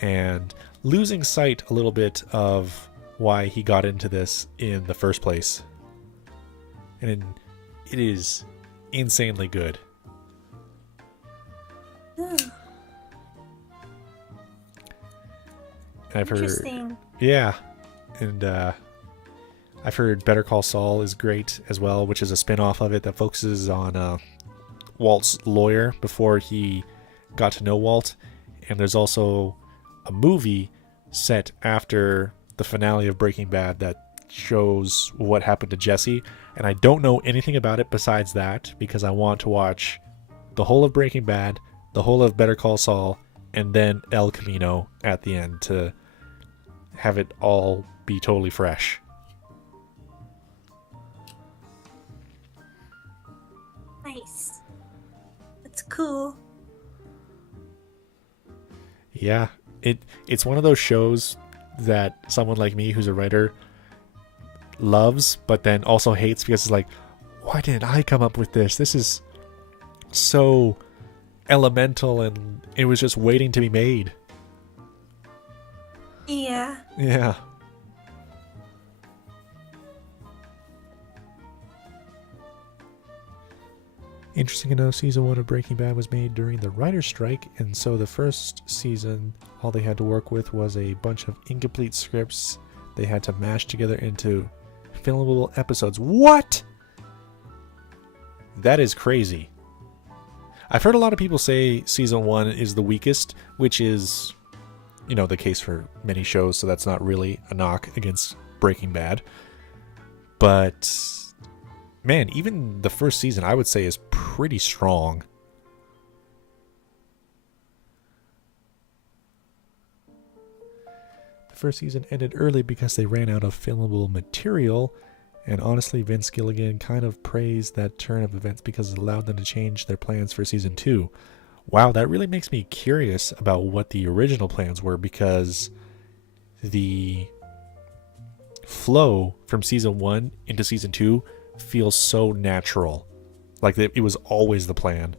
and losing sight a little bit of why he got into this in the first place. And it is insanely good. I've heard, Interesting. yeah, and I've heard Better Call Saul is great as well, which is a spin-off of it that focuses on Walt's lawyer before he got to know Walt. And there's also a movie set after the finale of Breaking Bad that shows what happened to Jesse, and I don't know anything about it besides that, because I want to watch the whole of Breaking Bad, the whole of Better Call Saul, and then El Camino at the end to have it all be totally fresh. Nice. That's cool. Yeah, it's one of those shows that someone like me who's a writer loves, but then also hates, because it's like, why didn't I come up with this? This is so elemental, and it was just waiting to be made. Yeah. Yeah. Interesting enough, season 1 of Breaking Bad was made during the writer's strike, and so the first season, all they had to work with was a bunch of incomplete scripts they had to mash together into filmable episodes. What? That is crazy. I've heard a lot of people say season 1 is the weakest, which is, the case for many shows, so that's not really a knock against Breaking Bad. But man, even the first season I would say is pretty strong. The first season ended early because they ran out of filmable material, and honestly, Vince Gilligan kind of praised that turn of events because it allowed them to change their plans for season 2. Wow, that really makes me curious about what the original plans were, because the flow from season 1 into season 2 feels so natural. Like it was always the plan.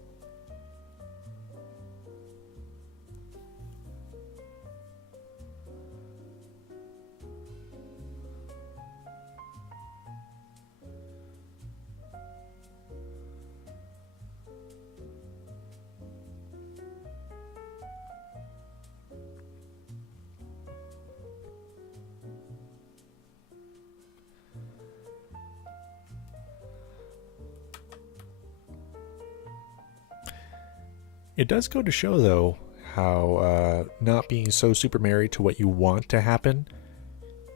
It does go to show, though, how not being so super married to what you want to happen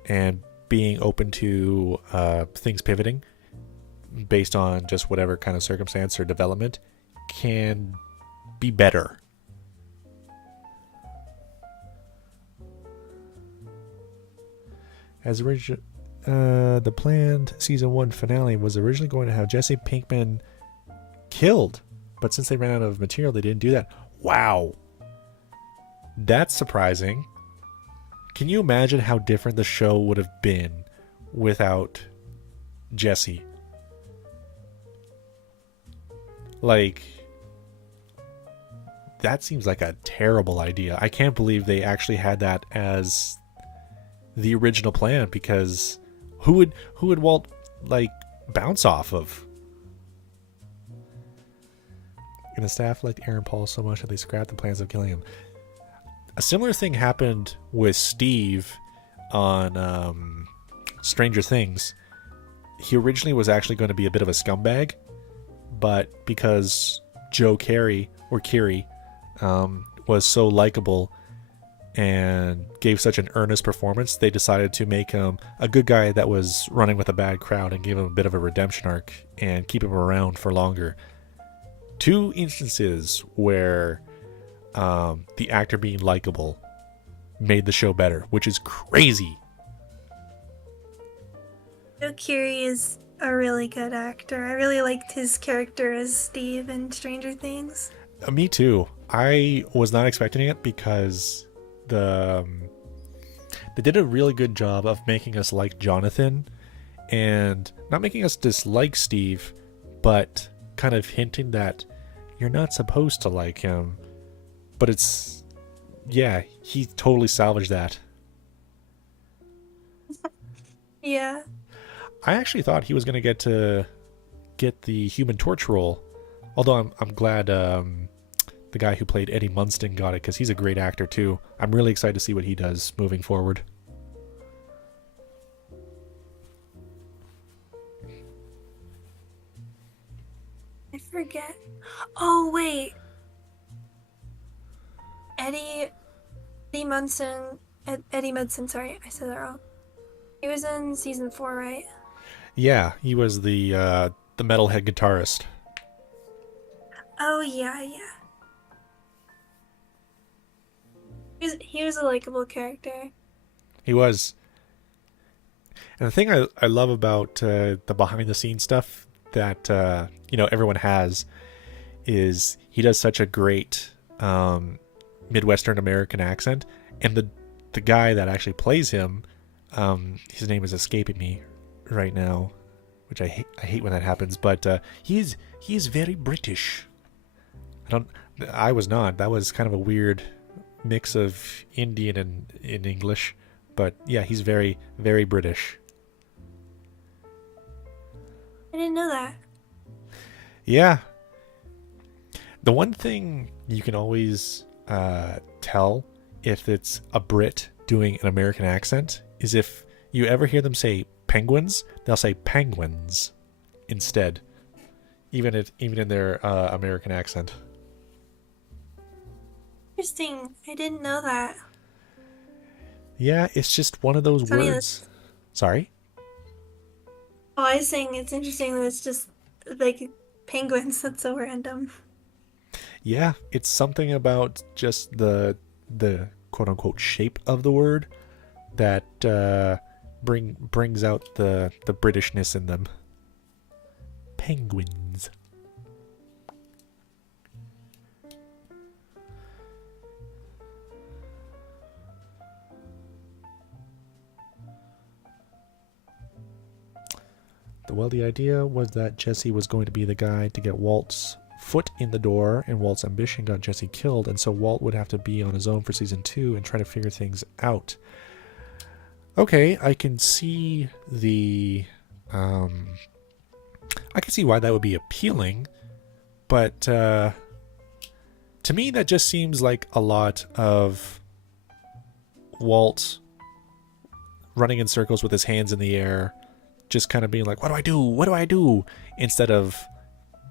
and being open to things pivoting based on just whatever kind of circumstance or development can be better. As the planned season 1 finale was originally going to have Jesse Pinkman killed, but since they ran out of material, they didn't do that. Wow. That's surprising. Can you imagine how different the show would have been without Jesse? Like, that seems like a terrible idea. I can't believe they actually had that as the original plan, because who would Walt like bounce off of? And the staff liked Aaron Paul so much that they scrapped the plans of killing him. A similar thing happened with Steve on Stranger Things. He originally was actually going to be a bit of a scumbag, but because Joe Carey or Kiri was so likable and gave such an earnest performance, they decided to make him a good guy that was running with a bad crowd and give him a bit of a redemption arc and keep him around for longer. Two instances where the actor being likable made the show better, which is crazy. Joe Keery is a really good actor. I really liked his character as Steve in Stranger Things. Me too. I was not expecting it because they did a really good job of making us like Jonathan and not making us dislike Steve, but kind of hinting that you're not supposed to like him. But it's, yeah, he totally salvaged that. Yeah. I actually thought he was going to get the Human Torch role, although I'm glad the guy who played Eddie Munson got it, because he's a great actor too. I'm really excited to see what he does moving forward. I forget. Oh, wait. Eddie Munson, sorry, I said that wrong. He was in season 4, right? Yeah, he was the metalhead guitarist. Oh, yeah. He was a likable character. He was. And the thing I love about the behind the scenes stuff that everyone has is he does such a great Midwestern American accent, and the guy that actually plays him, his name is escaping me right now, which I hate when that happens, but he's very British. I was not. That was kind of a weird mix of Indian and in English, but yeah, he's very, very British. I didn't know that. Yeah. The one thing you can always tell if it's a Brit doing an American accent is if you ever hear them say penguins, they'll say penguins instead, even in their American accent. Interesting. I didn't know that. Yeah, it's just one of those Funny words. Sorry? Oh, I was saying it's interesting that it's just like penguins. That's so random. Yeah, it's something about just the quote unquote shape of the word that brings out the Britishness in them. Penguins. Well, the idea was that Jesse was going to be the guy to get Walt's foot in the door, and Walt's ambition got Jesse killed, and so Walt would have to be on his own for season 2 and try to figure things out. Okay, I can see I can see why that would be appealing, but to me that just seems like a lot of Walt running in circles with his hands in the air, just kind of being like, what do I do? What do I do? Instead of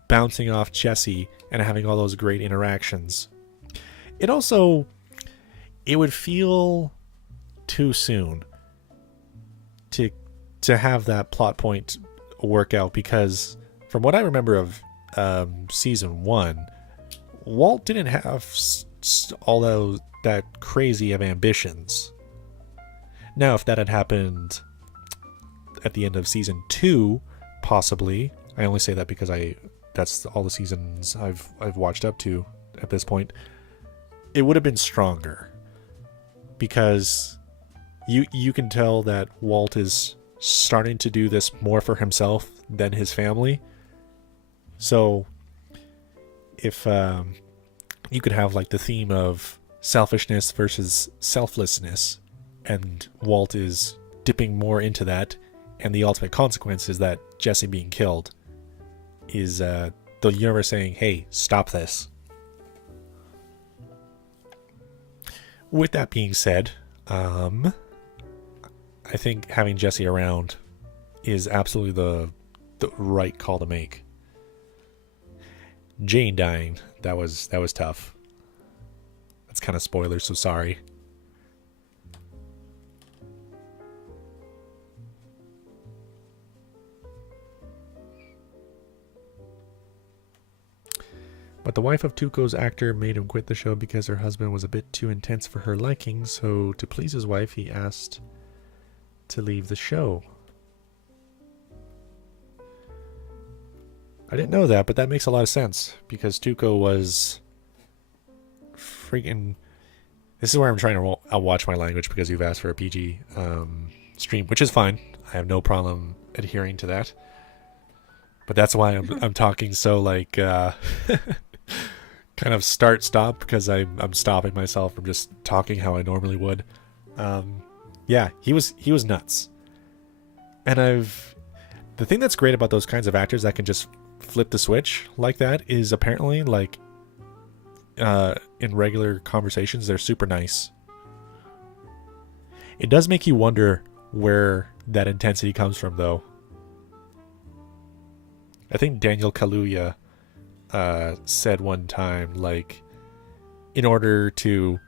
bouncing off Jesse and having all those great interactions. It would feel too soon to have that plot point work out, because from what I remember of season 1, Walt didn't have all that crazy of ambitions. Now, if that had happened at the end of season 2, possibly. I only say that because that's all the seasons I've watched up to at this point. It would have been stronger, because you can tell that Walt is starting to do this more for himself than his family. So if you could have like the theme of selfishness versus selflessness, and Walt is dipping more into that, and the ultimate consequence is that Jesse being killed is the universe saying, hey, stop this. With that being said, I think having Jesse around is absolutely the right call to make. Jane dying, that was tough. That's kind of spoilers, so sorry. But the wife of Tuco's actor made him quit the show because her husband was a bit too intense for her liking, so to please his wife, he asked to leave the show. I didn't know that, but that makes a lot of sense, because Tuco was freaking... This is where I'm trying to watch my language, because you've asked for a PG stream, which is fine. I have no problem adhering to that. But that's why I'm talking so like... kind of start-stop, because I'm stopping myself from just talking how I normally would. Yeah, he was nuts. And the thing that's great about those kinds of actors that can just flip the switch like that is apparently, like, in regular conversations, they're super nice. It does make you wonder where that intensity comes from, though. I think Daniel Kaluuya said one time, like, in order to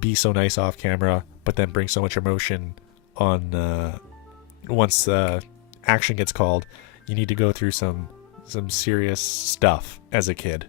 be so nice off camera, but then bring so much emotion on once action gets called, you need to go through some serious stuff as a kid.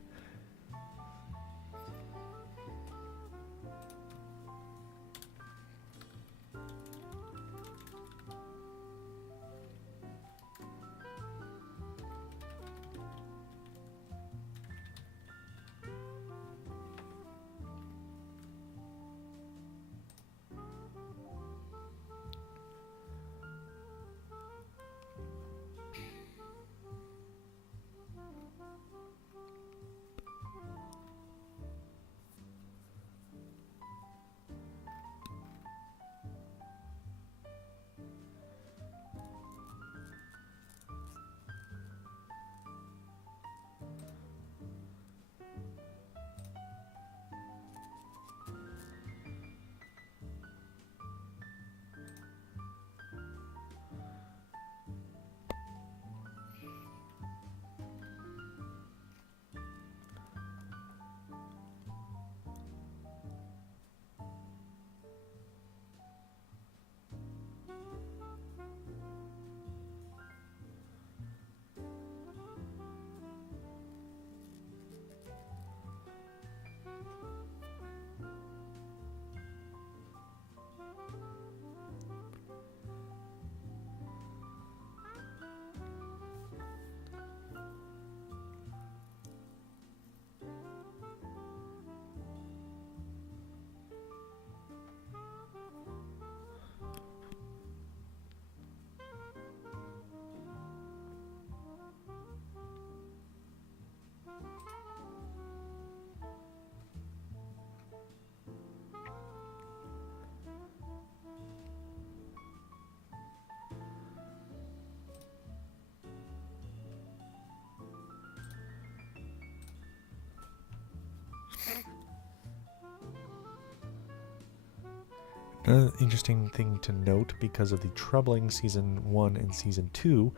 Another interesting thing to note, because of the troubling Season 1 and Season 2,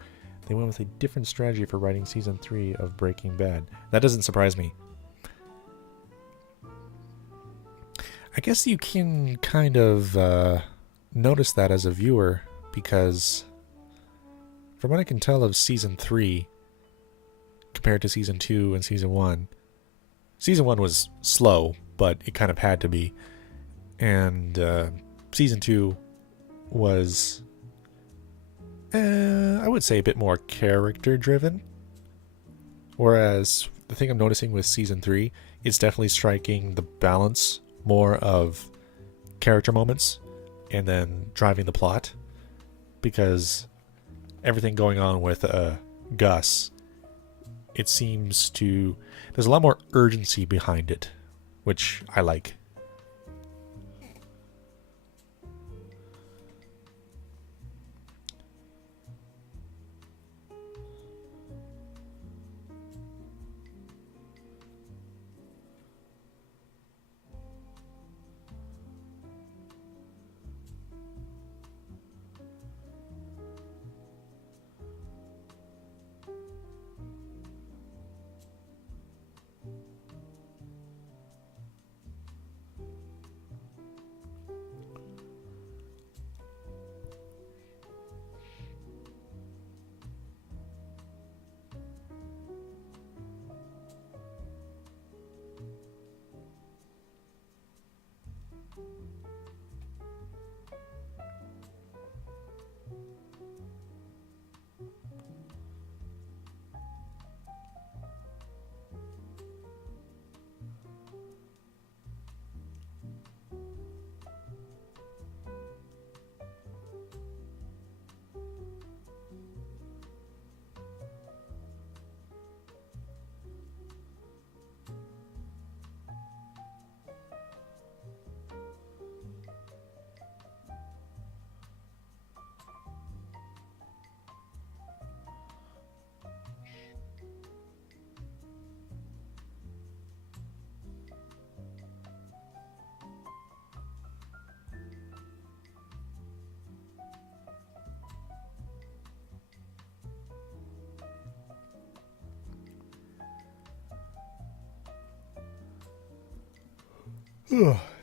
they went with a different strategy for writing Season 3 of Breaking Bad. That doesn't surprise me. I guess you can kind of notice that as a viewer, because from what I can tell of Season 3, compared to Season 2 and Season 1, Season 1 was slow, but it kind of had to be. And Season 2 was, I would say, a bit more character-driven. Whereas the thing I'm noticing with Season 3, it's definitely striking the balance more of character moments and then driving the plot. Because everything going on with Gus it seems to, there's a lot more urgency behind it, which I like.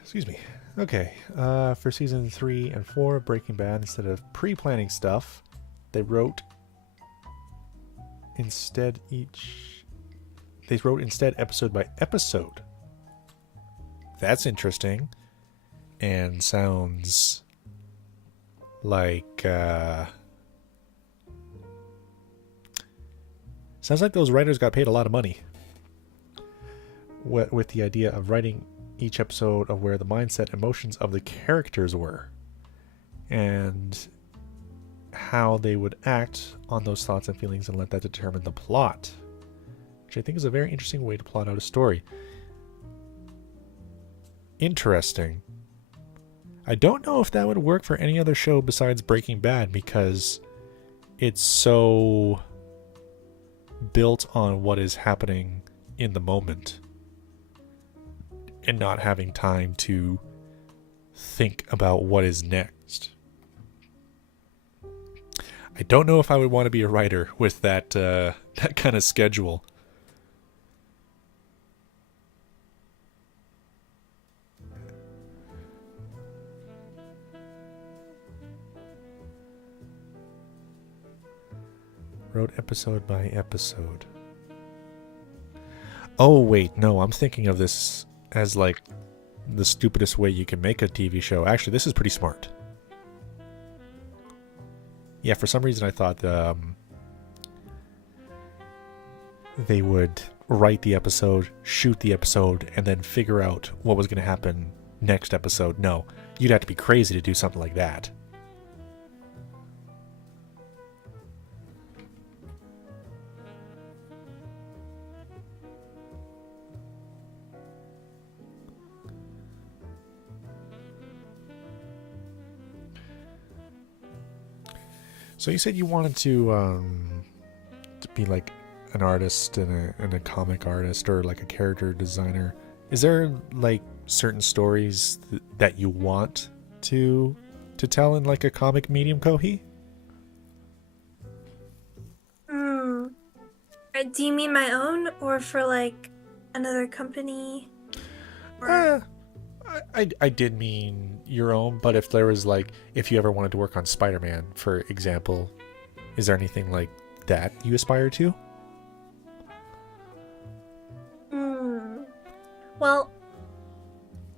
Excuse me. Okay, for season 3 and 4 of Breaking Bad, instead of pre-planning stuff, they wrote instead episode by episode. That's interesting, and sounds like those writers got paid a lot of money with the idea of writing each episode of where the mindset, emotions of the characters were, and how they would act on those thoughts and feelings, and let that determine the plot, which I think is a very interesting way to plot out a story. Interesting. I don't know if that would work for any other show besides Breaking Bad, because it's so built on what is happening in the moment and not having time to think about what is next. I don't know if I would want to be a writer with that that kind of schedule. Wrote episode by episode. Oh wait, no, I'm thinking of this as like the stupidest way you can make a TV show. Actually, this is pretty smart. Yeah, for some reason I thought they would write the episode, shoot the episode, and then figure out what was going to happen next episode. No, you'd have to be crazy to do something like that. So you said you wanted to be like an artist and a comic artist, or like a character designer. Is there like certain stories that you want to tell in like a comic medium, Kohi? Do you mean my own, or for like another company? Or... I did mean your own, but if there was like, if you ever wanted to work on Spider-Man, for example, is there anything like that you aspire to? Well,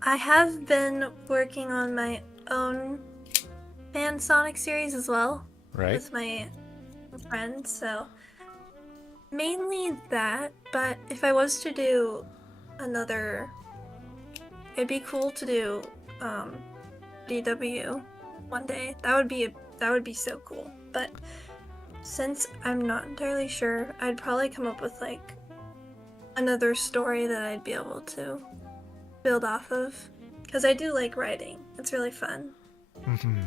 I have been working on my own fan Sonic series as well, Right. with my friends, so mainly that. But if I was to do another, it'd be cool to do DW one day. That would be so cool. But since I'm not entirely sure, I'd probably come up with like another story that I'd be able to build off of. Because I do like writing. It's really fun. Mm-hmm.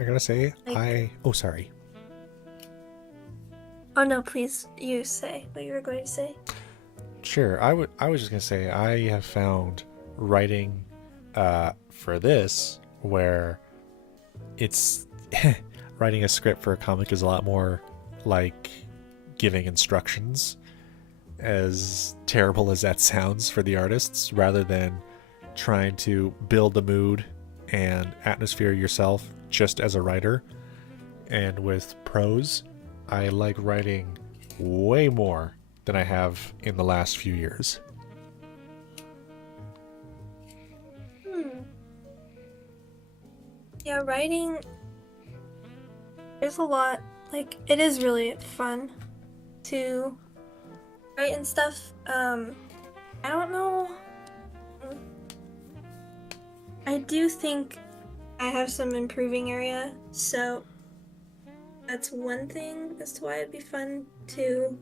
I gotta say, Like, oh, sorry. oh no, please, you say what you were going to say. Sure. I was just gonna say I have found writing for this where it's writing a script for a comic is a lot more like giving instructions, as terrible as that sounds for the artists, rather than trying to build the mood and atmosphere yourself just as a writer. And with prose, I like writing way more than I have in the last few years. Yeah, writing, there's a lot, like, it is really fun to write and stuff. I don't know. I do think I have some improving area, so that's one thing as to why it'd be fun to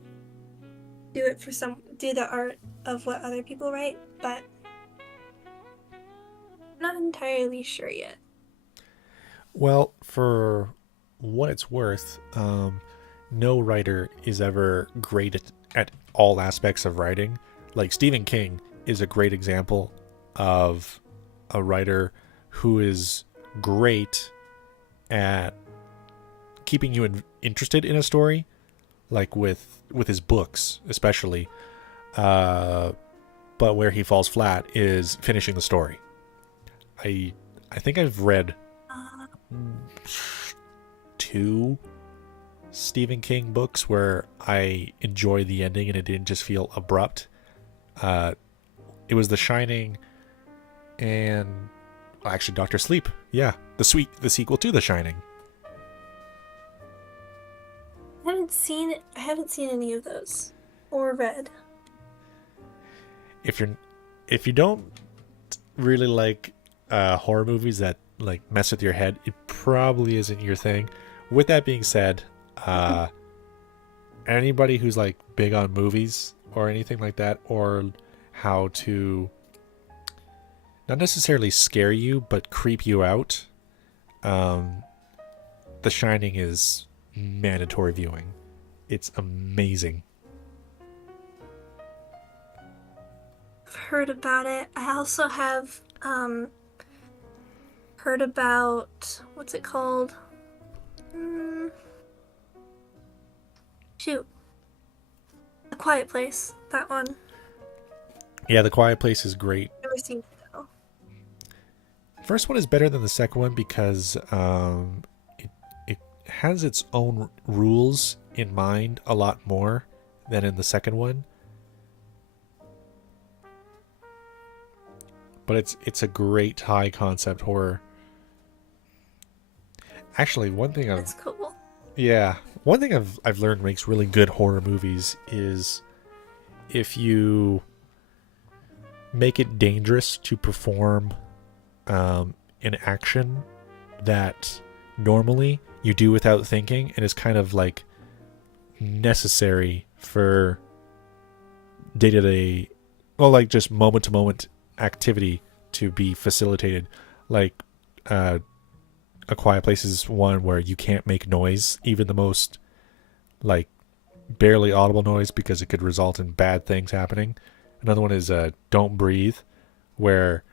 do the art of what other people write, but I'm not entirely sure yet. Well, for what it's worth, no writer is ever great at all aspects of writing. Like Stephen King is a great example of a writer who is great at keeping you interested in a story, like with his books especially. But where he falls flat is finishing the story. I think I've read 2 Stephen King books where I enjoy the ending and it didn't just feel abrupt. It was The Shining and actually Doctor Sleep. Yeah, the sequel to The Shining. I haven't seen any of those or read. If you don't really like horror movies that like mess with your head, it probably isn't your thing. With that being said, anybody who's like big on movies or anything like that, or how to not necessarily scare you but creep you out, The Shining is mandatory viewing. It's amazing. I've heard about it. I also have heard about, what's it called? Shoot. A Quiet Place. That one. Yeah, The Quiet Place is great. Never seen it though. First one is better than the second one because it has its own rules in mind a lot more than in the second one. But it's a great high concept horror. Actually, one thing That's cool. one thing I've learned makes really good horror movies is if you make it dangerous to perform an action that normally you do without thinking and is kind of like necessary for day-to-day, well, like just moment-to-moment activity to be facilitated. Like A Quiet Place is one where you can't make noise, even the most like barely audible noise, because it could result in bad things happening. Another one is Don't Breathe, where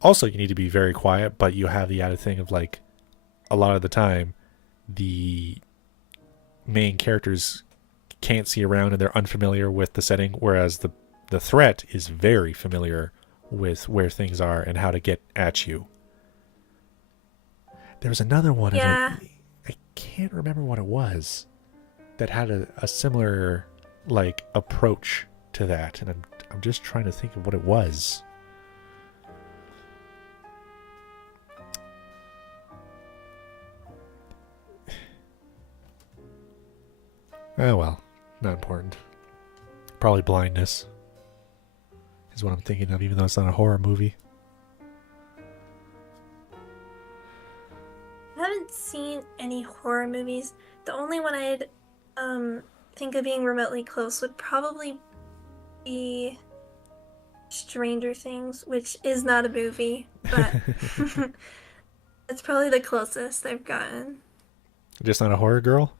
also you need to be very quiet, but you have the added thing of like a lot of the time the main characters can't see around and they're unfamiliar with the setting, whereas the threat is very familiar with where things are and how to get at you. There was another one, Yeah. I can't remember what it was, that had a similar like approach to that, and I'm just trying to think of what it was. Oh well, not important. Probably Blindness is what I'm thinking of, even though it's not a horror movie. I haven't seen movies. The only one I'd think of being remotely close would probably be Stranger Things, which is not a movie, but it's probably the closest I've gotten. Just not a horror girl?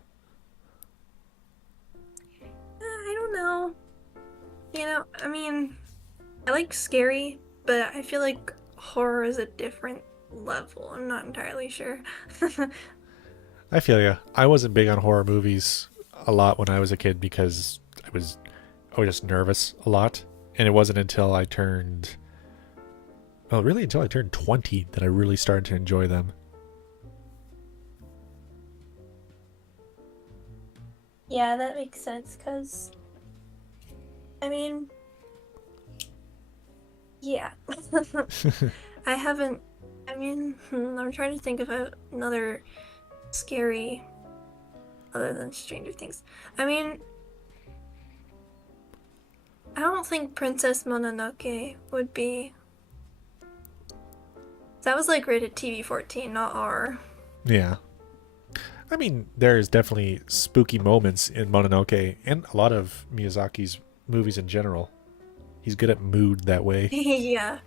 I don't know. I mean, I like scary, but I feel like horror is a different level. I'm not entirely sure. I feel ya. I wasn't big on horror movies a lot when I was a kid because I was just nervous a lot. And it wasn't until I turned, well, really until I turned 20 that I really started to enjoy them. Yeah, that makes sense, because, I mean, yeah. I haven't, I'm trying to think of another scary other than Stranger Things. I mean, I don't think Princess Mononoke would be. That was like rated TV 14, not R. Yeah. I mean, there's definitely spooky moments in Mononoke and a lot of Miyazaki's movies in general. He's good at mood that way. Yeah.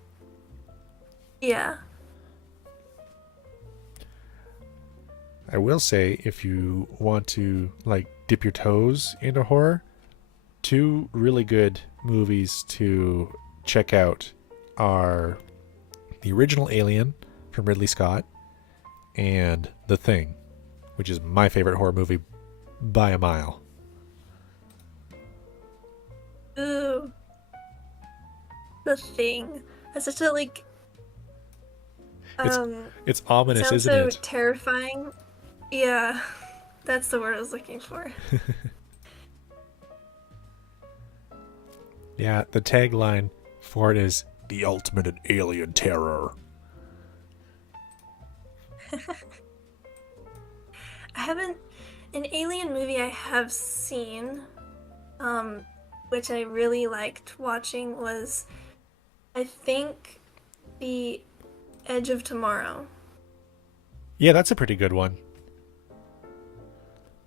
Yeah. I will say, if you want to like dip your toes into horror, two really good movies to check out are the original Alien from Ridley Scott and The Thing, which is my favorite horror movie by a mile. Ooh. The Thing. That's such a like It's ominous, sounds isn't so it? terrifying. Yeah. That's the word I was looking for. Yeah, the tagline for it is the ultimate in alien terror. I haven't an alien movie I have seen, which I really liked watching was I think The Edge of Tomorrow. Yeah, that's a pretty good one.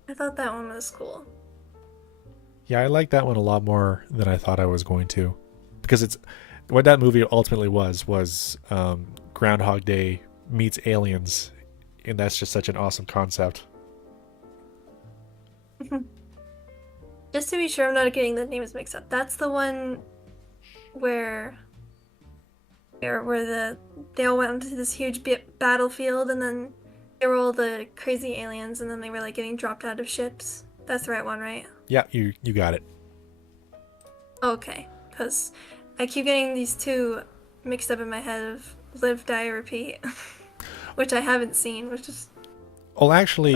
I thought that one was cool. Yeah, I like that one a lot more than I thought I was going to, because it's what that movie ultimately was Groundhog Day meets aliens, and that's just such an awesome concept. Just to be sure I'm not getting the names mixed up. That's the one where they all went into this huge battlefield, and then there were all the crazy aliens, and then they were like getting dropped out of ships. That's the right one, right? Yeah, you got it. Okay, because I keep getting these two mixed up in my head of Live, Die, Repeat, which I haven't seen, which is Well, actually,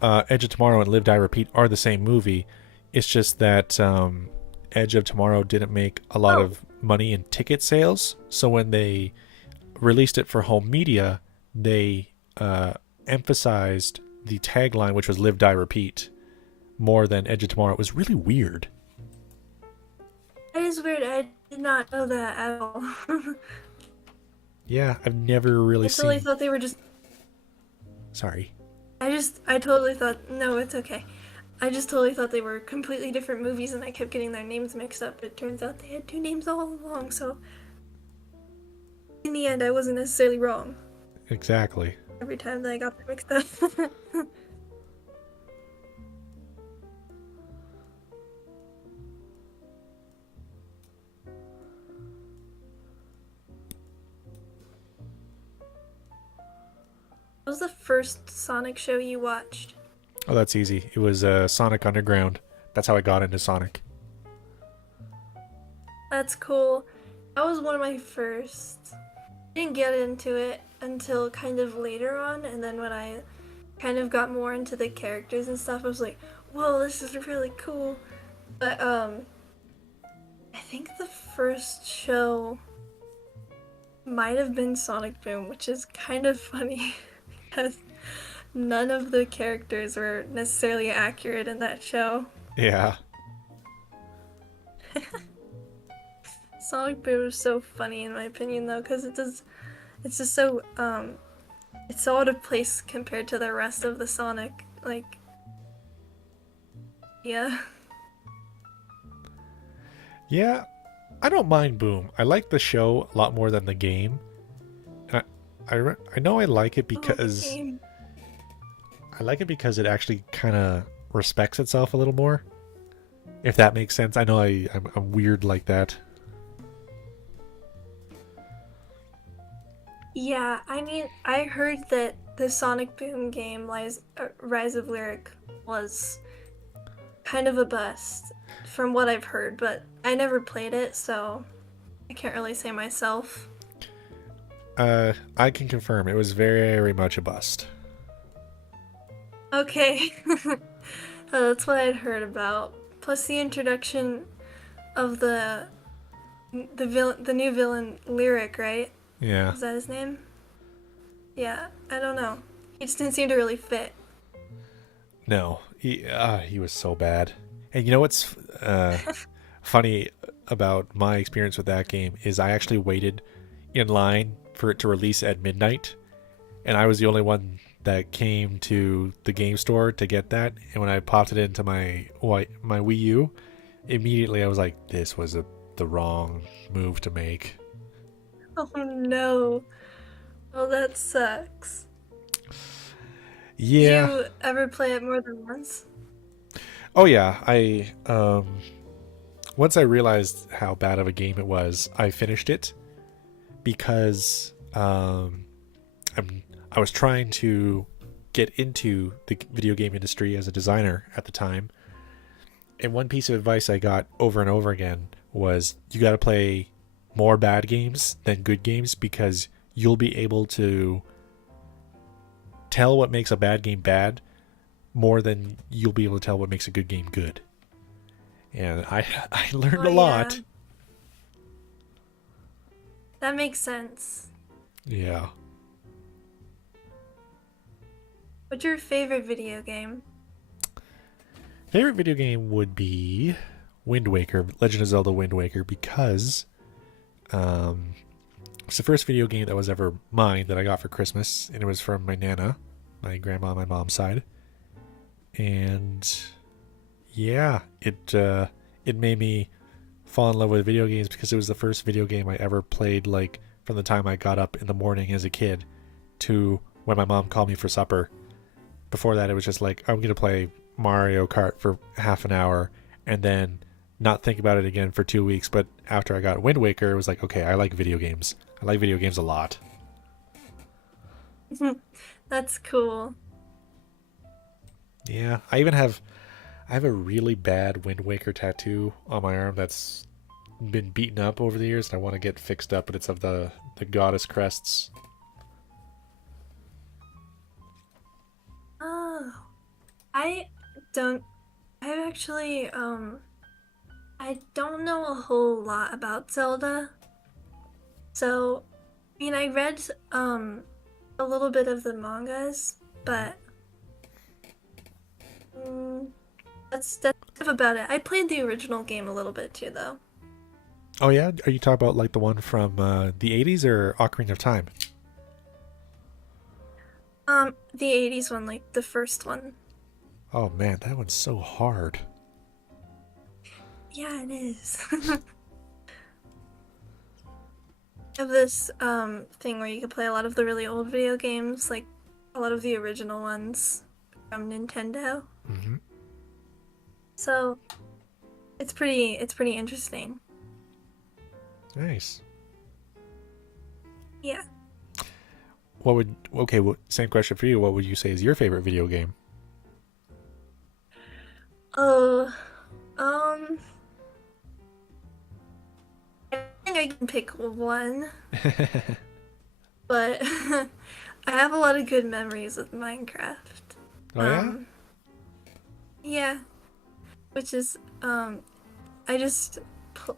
funny. Edge of Tomorrow and Live Die Repeat are the same movie. It's just that Edge of Tomorrow didn't make a lot of money in ticket sales, so when they released it for home media, they emphasized the tagline, which was Live Die Repeat, more than Edge of Tomorrow. It was really weird. That is weird. I did not know that at all. Yeah, I've never really I totally seen. thought they were just. Sorry. I totally thought. No, it's okay. I just totally thought they were completely different movies, and I kept getting their names mixed up. It turns out they had two names all along, so. In the end, I wasn't necessarily wrong Exactly. every time that I got them mixed up. What was the first Sonic show you watched? Oh, that's easy. It was Sonic Underground. That's how I got into Sonic. That's cool. That was one of my first. I didn't get into it until kind of later on, and then when I kind of got more into the characters and stuff, I was like, whoa, this is really cool. But, I think the first show might have been Sonic Boom, which is kind of funny because none of the characters were necessarily accurate in that show. Yeah. Sonic Boom is so funny in my opinion though, because it's just so it's so out of place compared to the rest of the Sonic Like, yeah. Yeah, I don't mind Boom. I like the show a lot more than the game. And I know I like it Oh, the because game. it actually kind of respects itself a little more. If that makes sense. I know I'm weird like that. Yeah, I mean, I heard that the Sonic Boom game, Rise of Lyric, was kind of a bust, from what I've heard, but I never played it, so I can't really say myself. I can confirm it was very much a bust. Okay. That's what I'd heard about. Plus the introduction of the new villain Lyric, right? Yeah. Is that his name? Yeah, I don't know. He just didn't seem to really fit. No, he was so bad. And you know what's funny about my experience with that game is I actually waited in line for it to release at midnight, and I was the only one that came to the game store to get that. And when I popped it into my Wii U, immediately I was like, "This was the wrong move to make." Oh no. Oh, that sucks. Did Yeah. you ever play it more than once? Oh yeah. I once I realized how bad of a game it was, I finished it because I was trying to get into the video game industry as a designer at the time. And one piece of advice I got over and over again was you got to play more bad games than good games because you'll be able to tell what makes a bad game bad more than you'll be able to tell what makes a good game good. And I learned Oh a yeah, lot. that makes sense. Yeah. What's your favorite video game? Favorite video game would be Wind Waker, Legend of Zelda Wind Waker, because it's the first video game that was ever mine that I got for Christmas, and it was from my Nana, my grandma on my mom's side. And yeah, it made me fall in love with video games because it was the first video game I ever played, like from the time I got up in the morning as a kid to when my mom called me for supper. Before that, it was just like, I'm gonna play Mario Kart for half an hour and then not think about it again for 2 weeks. But after I got Wind Waker, it was like, okay, I like video games. I like video games a lot. That's cool. Yeah, I have a really bad Wind Waker tattoo on my arm that's been beaten up over the years, and I want to get fixed up. But it's of the goddess crests. Oh, I don't. I actually, I don't know a whole lot about Zelda. So, I mean, I read, a little bit of the mangas, but, mm, that's about it. I played the original game a little bit too, though. Oh yeah, are you talking about like the one from the '80s or Ocarina of Time? The 80s one, like the first one. Oh man, that one's so hard. Yeah, it is. Have this thing where you can play a lot of the really old video games, like a lot of the original ones from Nintendo. Hmm. So it's pretty interesting. Nice. Yeah. Same question for you. What would you say is your favorite video game? Oh, um, I think I can pick one, but I have a lot of good memories with Minecraft. Oh yeah? Yeah, which is I just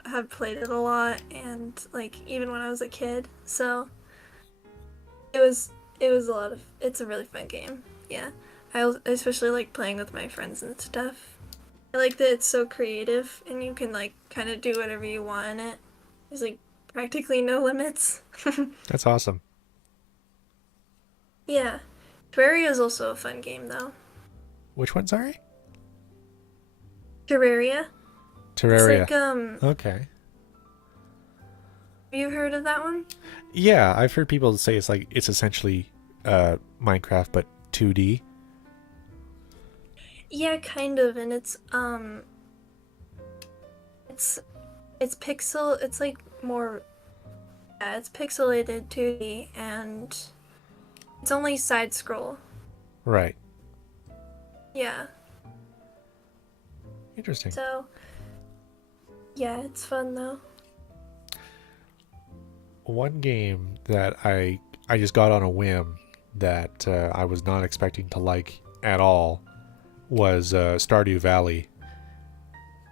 have played it a lot, and like even when I was a kid, so it was a lot of. It's a really fun game. Yeah, I especially like playing with my friends and stuff. I like that it's so creative, and you can like kind of do whatever you want in it. There's like practically no limits. That's awesome. Yeah, Terraria is also a fun game though. Which one? Sorry. Terraria. Terraria. It's like Okay. have you heard of that one? Yeah, I've heard people say it's essentially Minecraft but 2D. Yeah, kind of, and it's it's pixel. It's like more. Yeah, it's pixelated 2D, and it's only side scroll. Right. Yeah. Interesting. So. Yeah, it's fun though. One game that I just got on a whim that I was not expecting to like at all was Stardew Valley.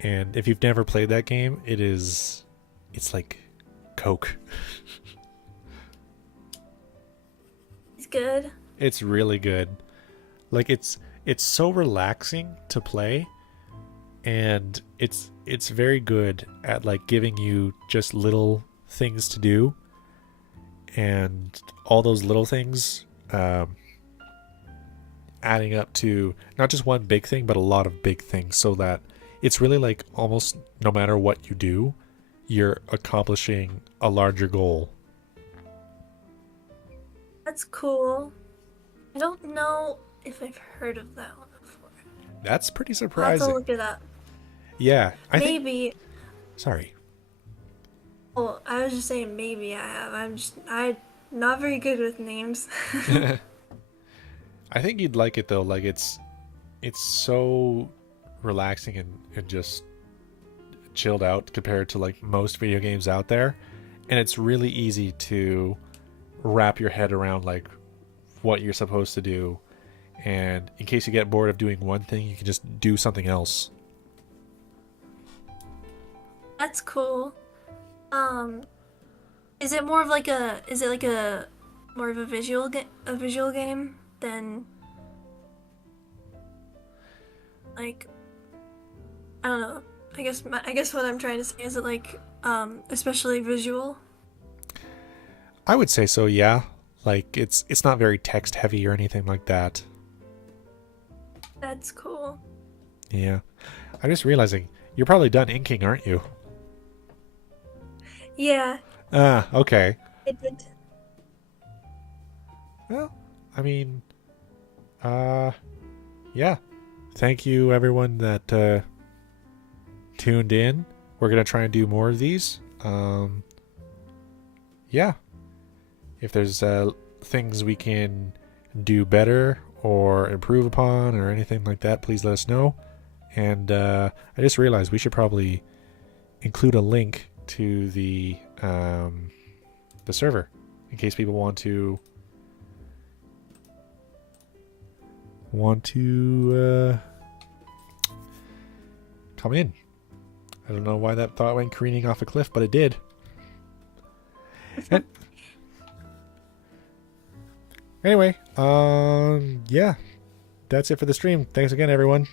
And if you've never played that game, it's like Coke. It's good. It's really good. Like it's so relaxing to play, and it's very good at like giving you just little things to do, and all those little things adding up to not just one big thing but a lot of big things, so that it's really like almost no matter what you do, you're accomplishing a larger goal. That's cool. I don't know if I've heard of that one before. That's pretty I'll have to surprising. look it up. Yeah, I think. Maybe. Sorry. Well, I was just saying maybe I have. I'm not very good with names. I think you'd like it though. Like it's so relaxing and just chilled out compared to like most video games out there, and it's really easy to wrap your head around like what you're supposed to do, and in case you get bored of doing one thing, you can just do something else. That's cool. Is it more of like a? Is it like a more of a visual game than like? I don't know. I guess what I'm trying to say is it like especially visual. I would say so, yeah. Like it's not very text heavy or anything like that. That's cool. Yeah. I'm just realizing you're probably done inking, aren't you? Yeah, Ah, okay. I did. Well, I mean, yeah. Thank you, everyone that tuned in. We're gonna try and do more of these. Yeah. If there's things we can do better or improve upon or anything like that, please let us know. And I just realized we should probably include a link to the server in case people want to come in. I don't know why that thought went careening off a cliff, but it did. And anyway, yeah, that's it for the stream. Thanks again, everyone.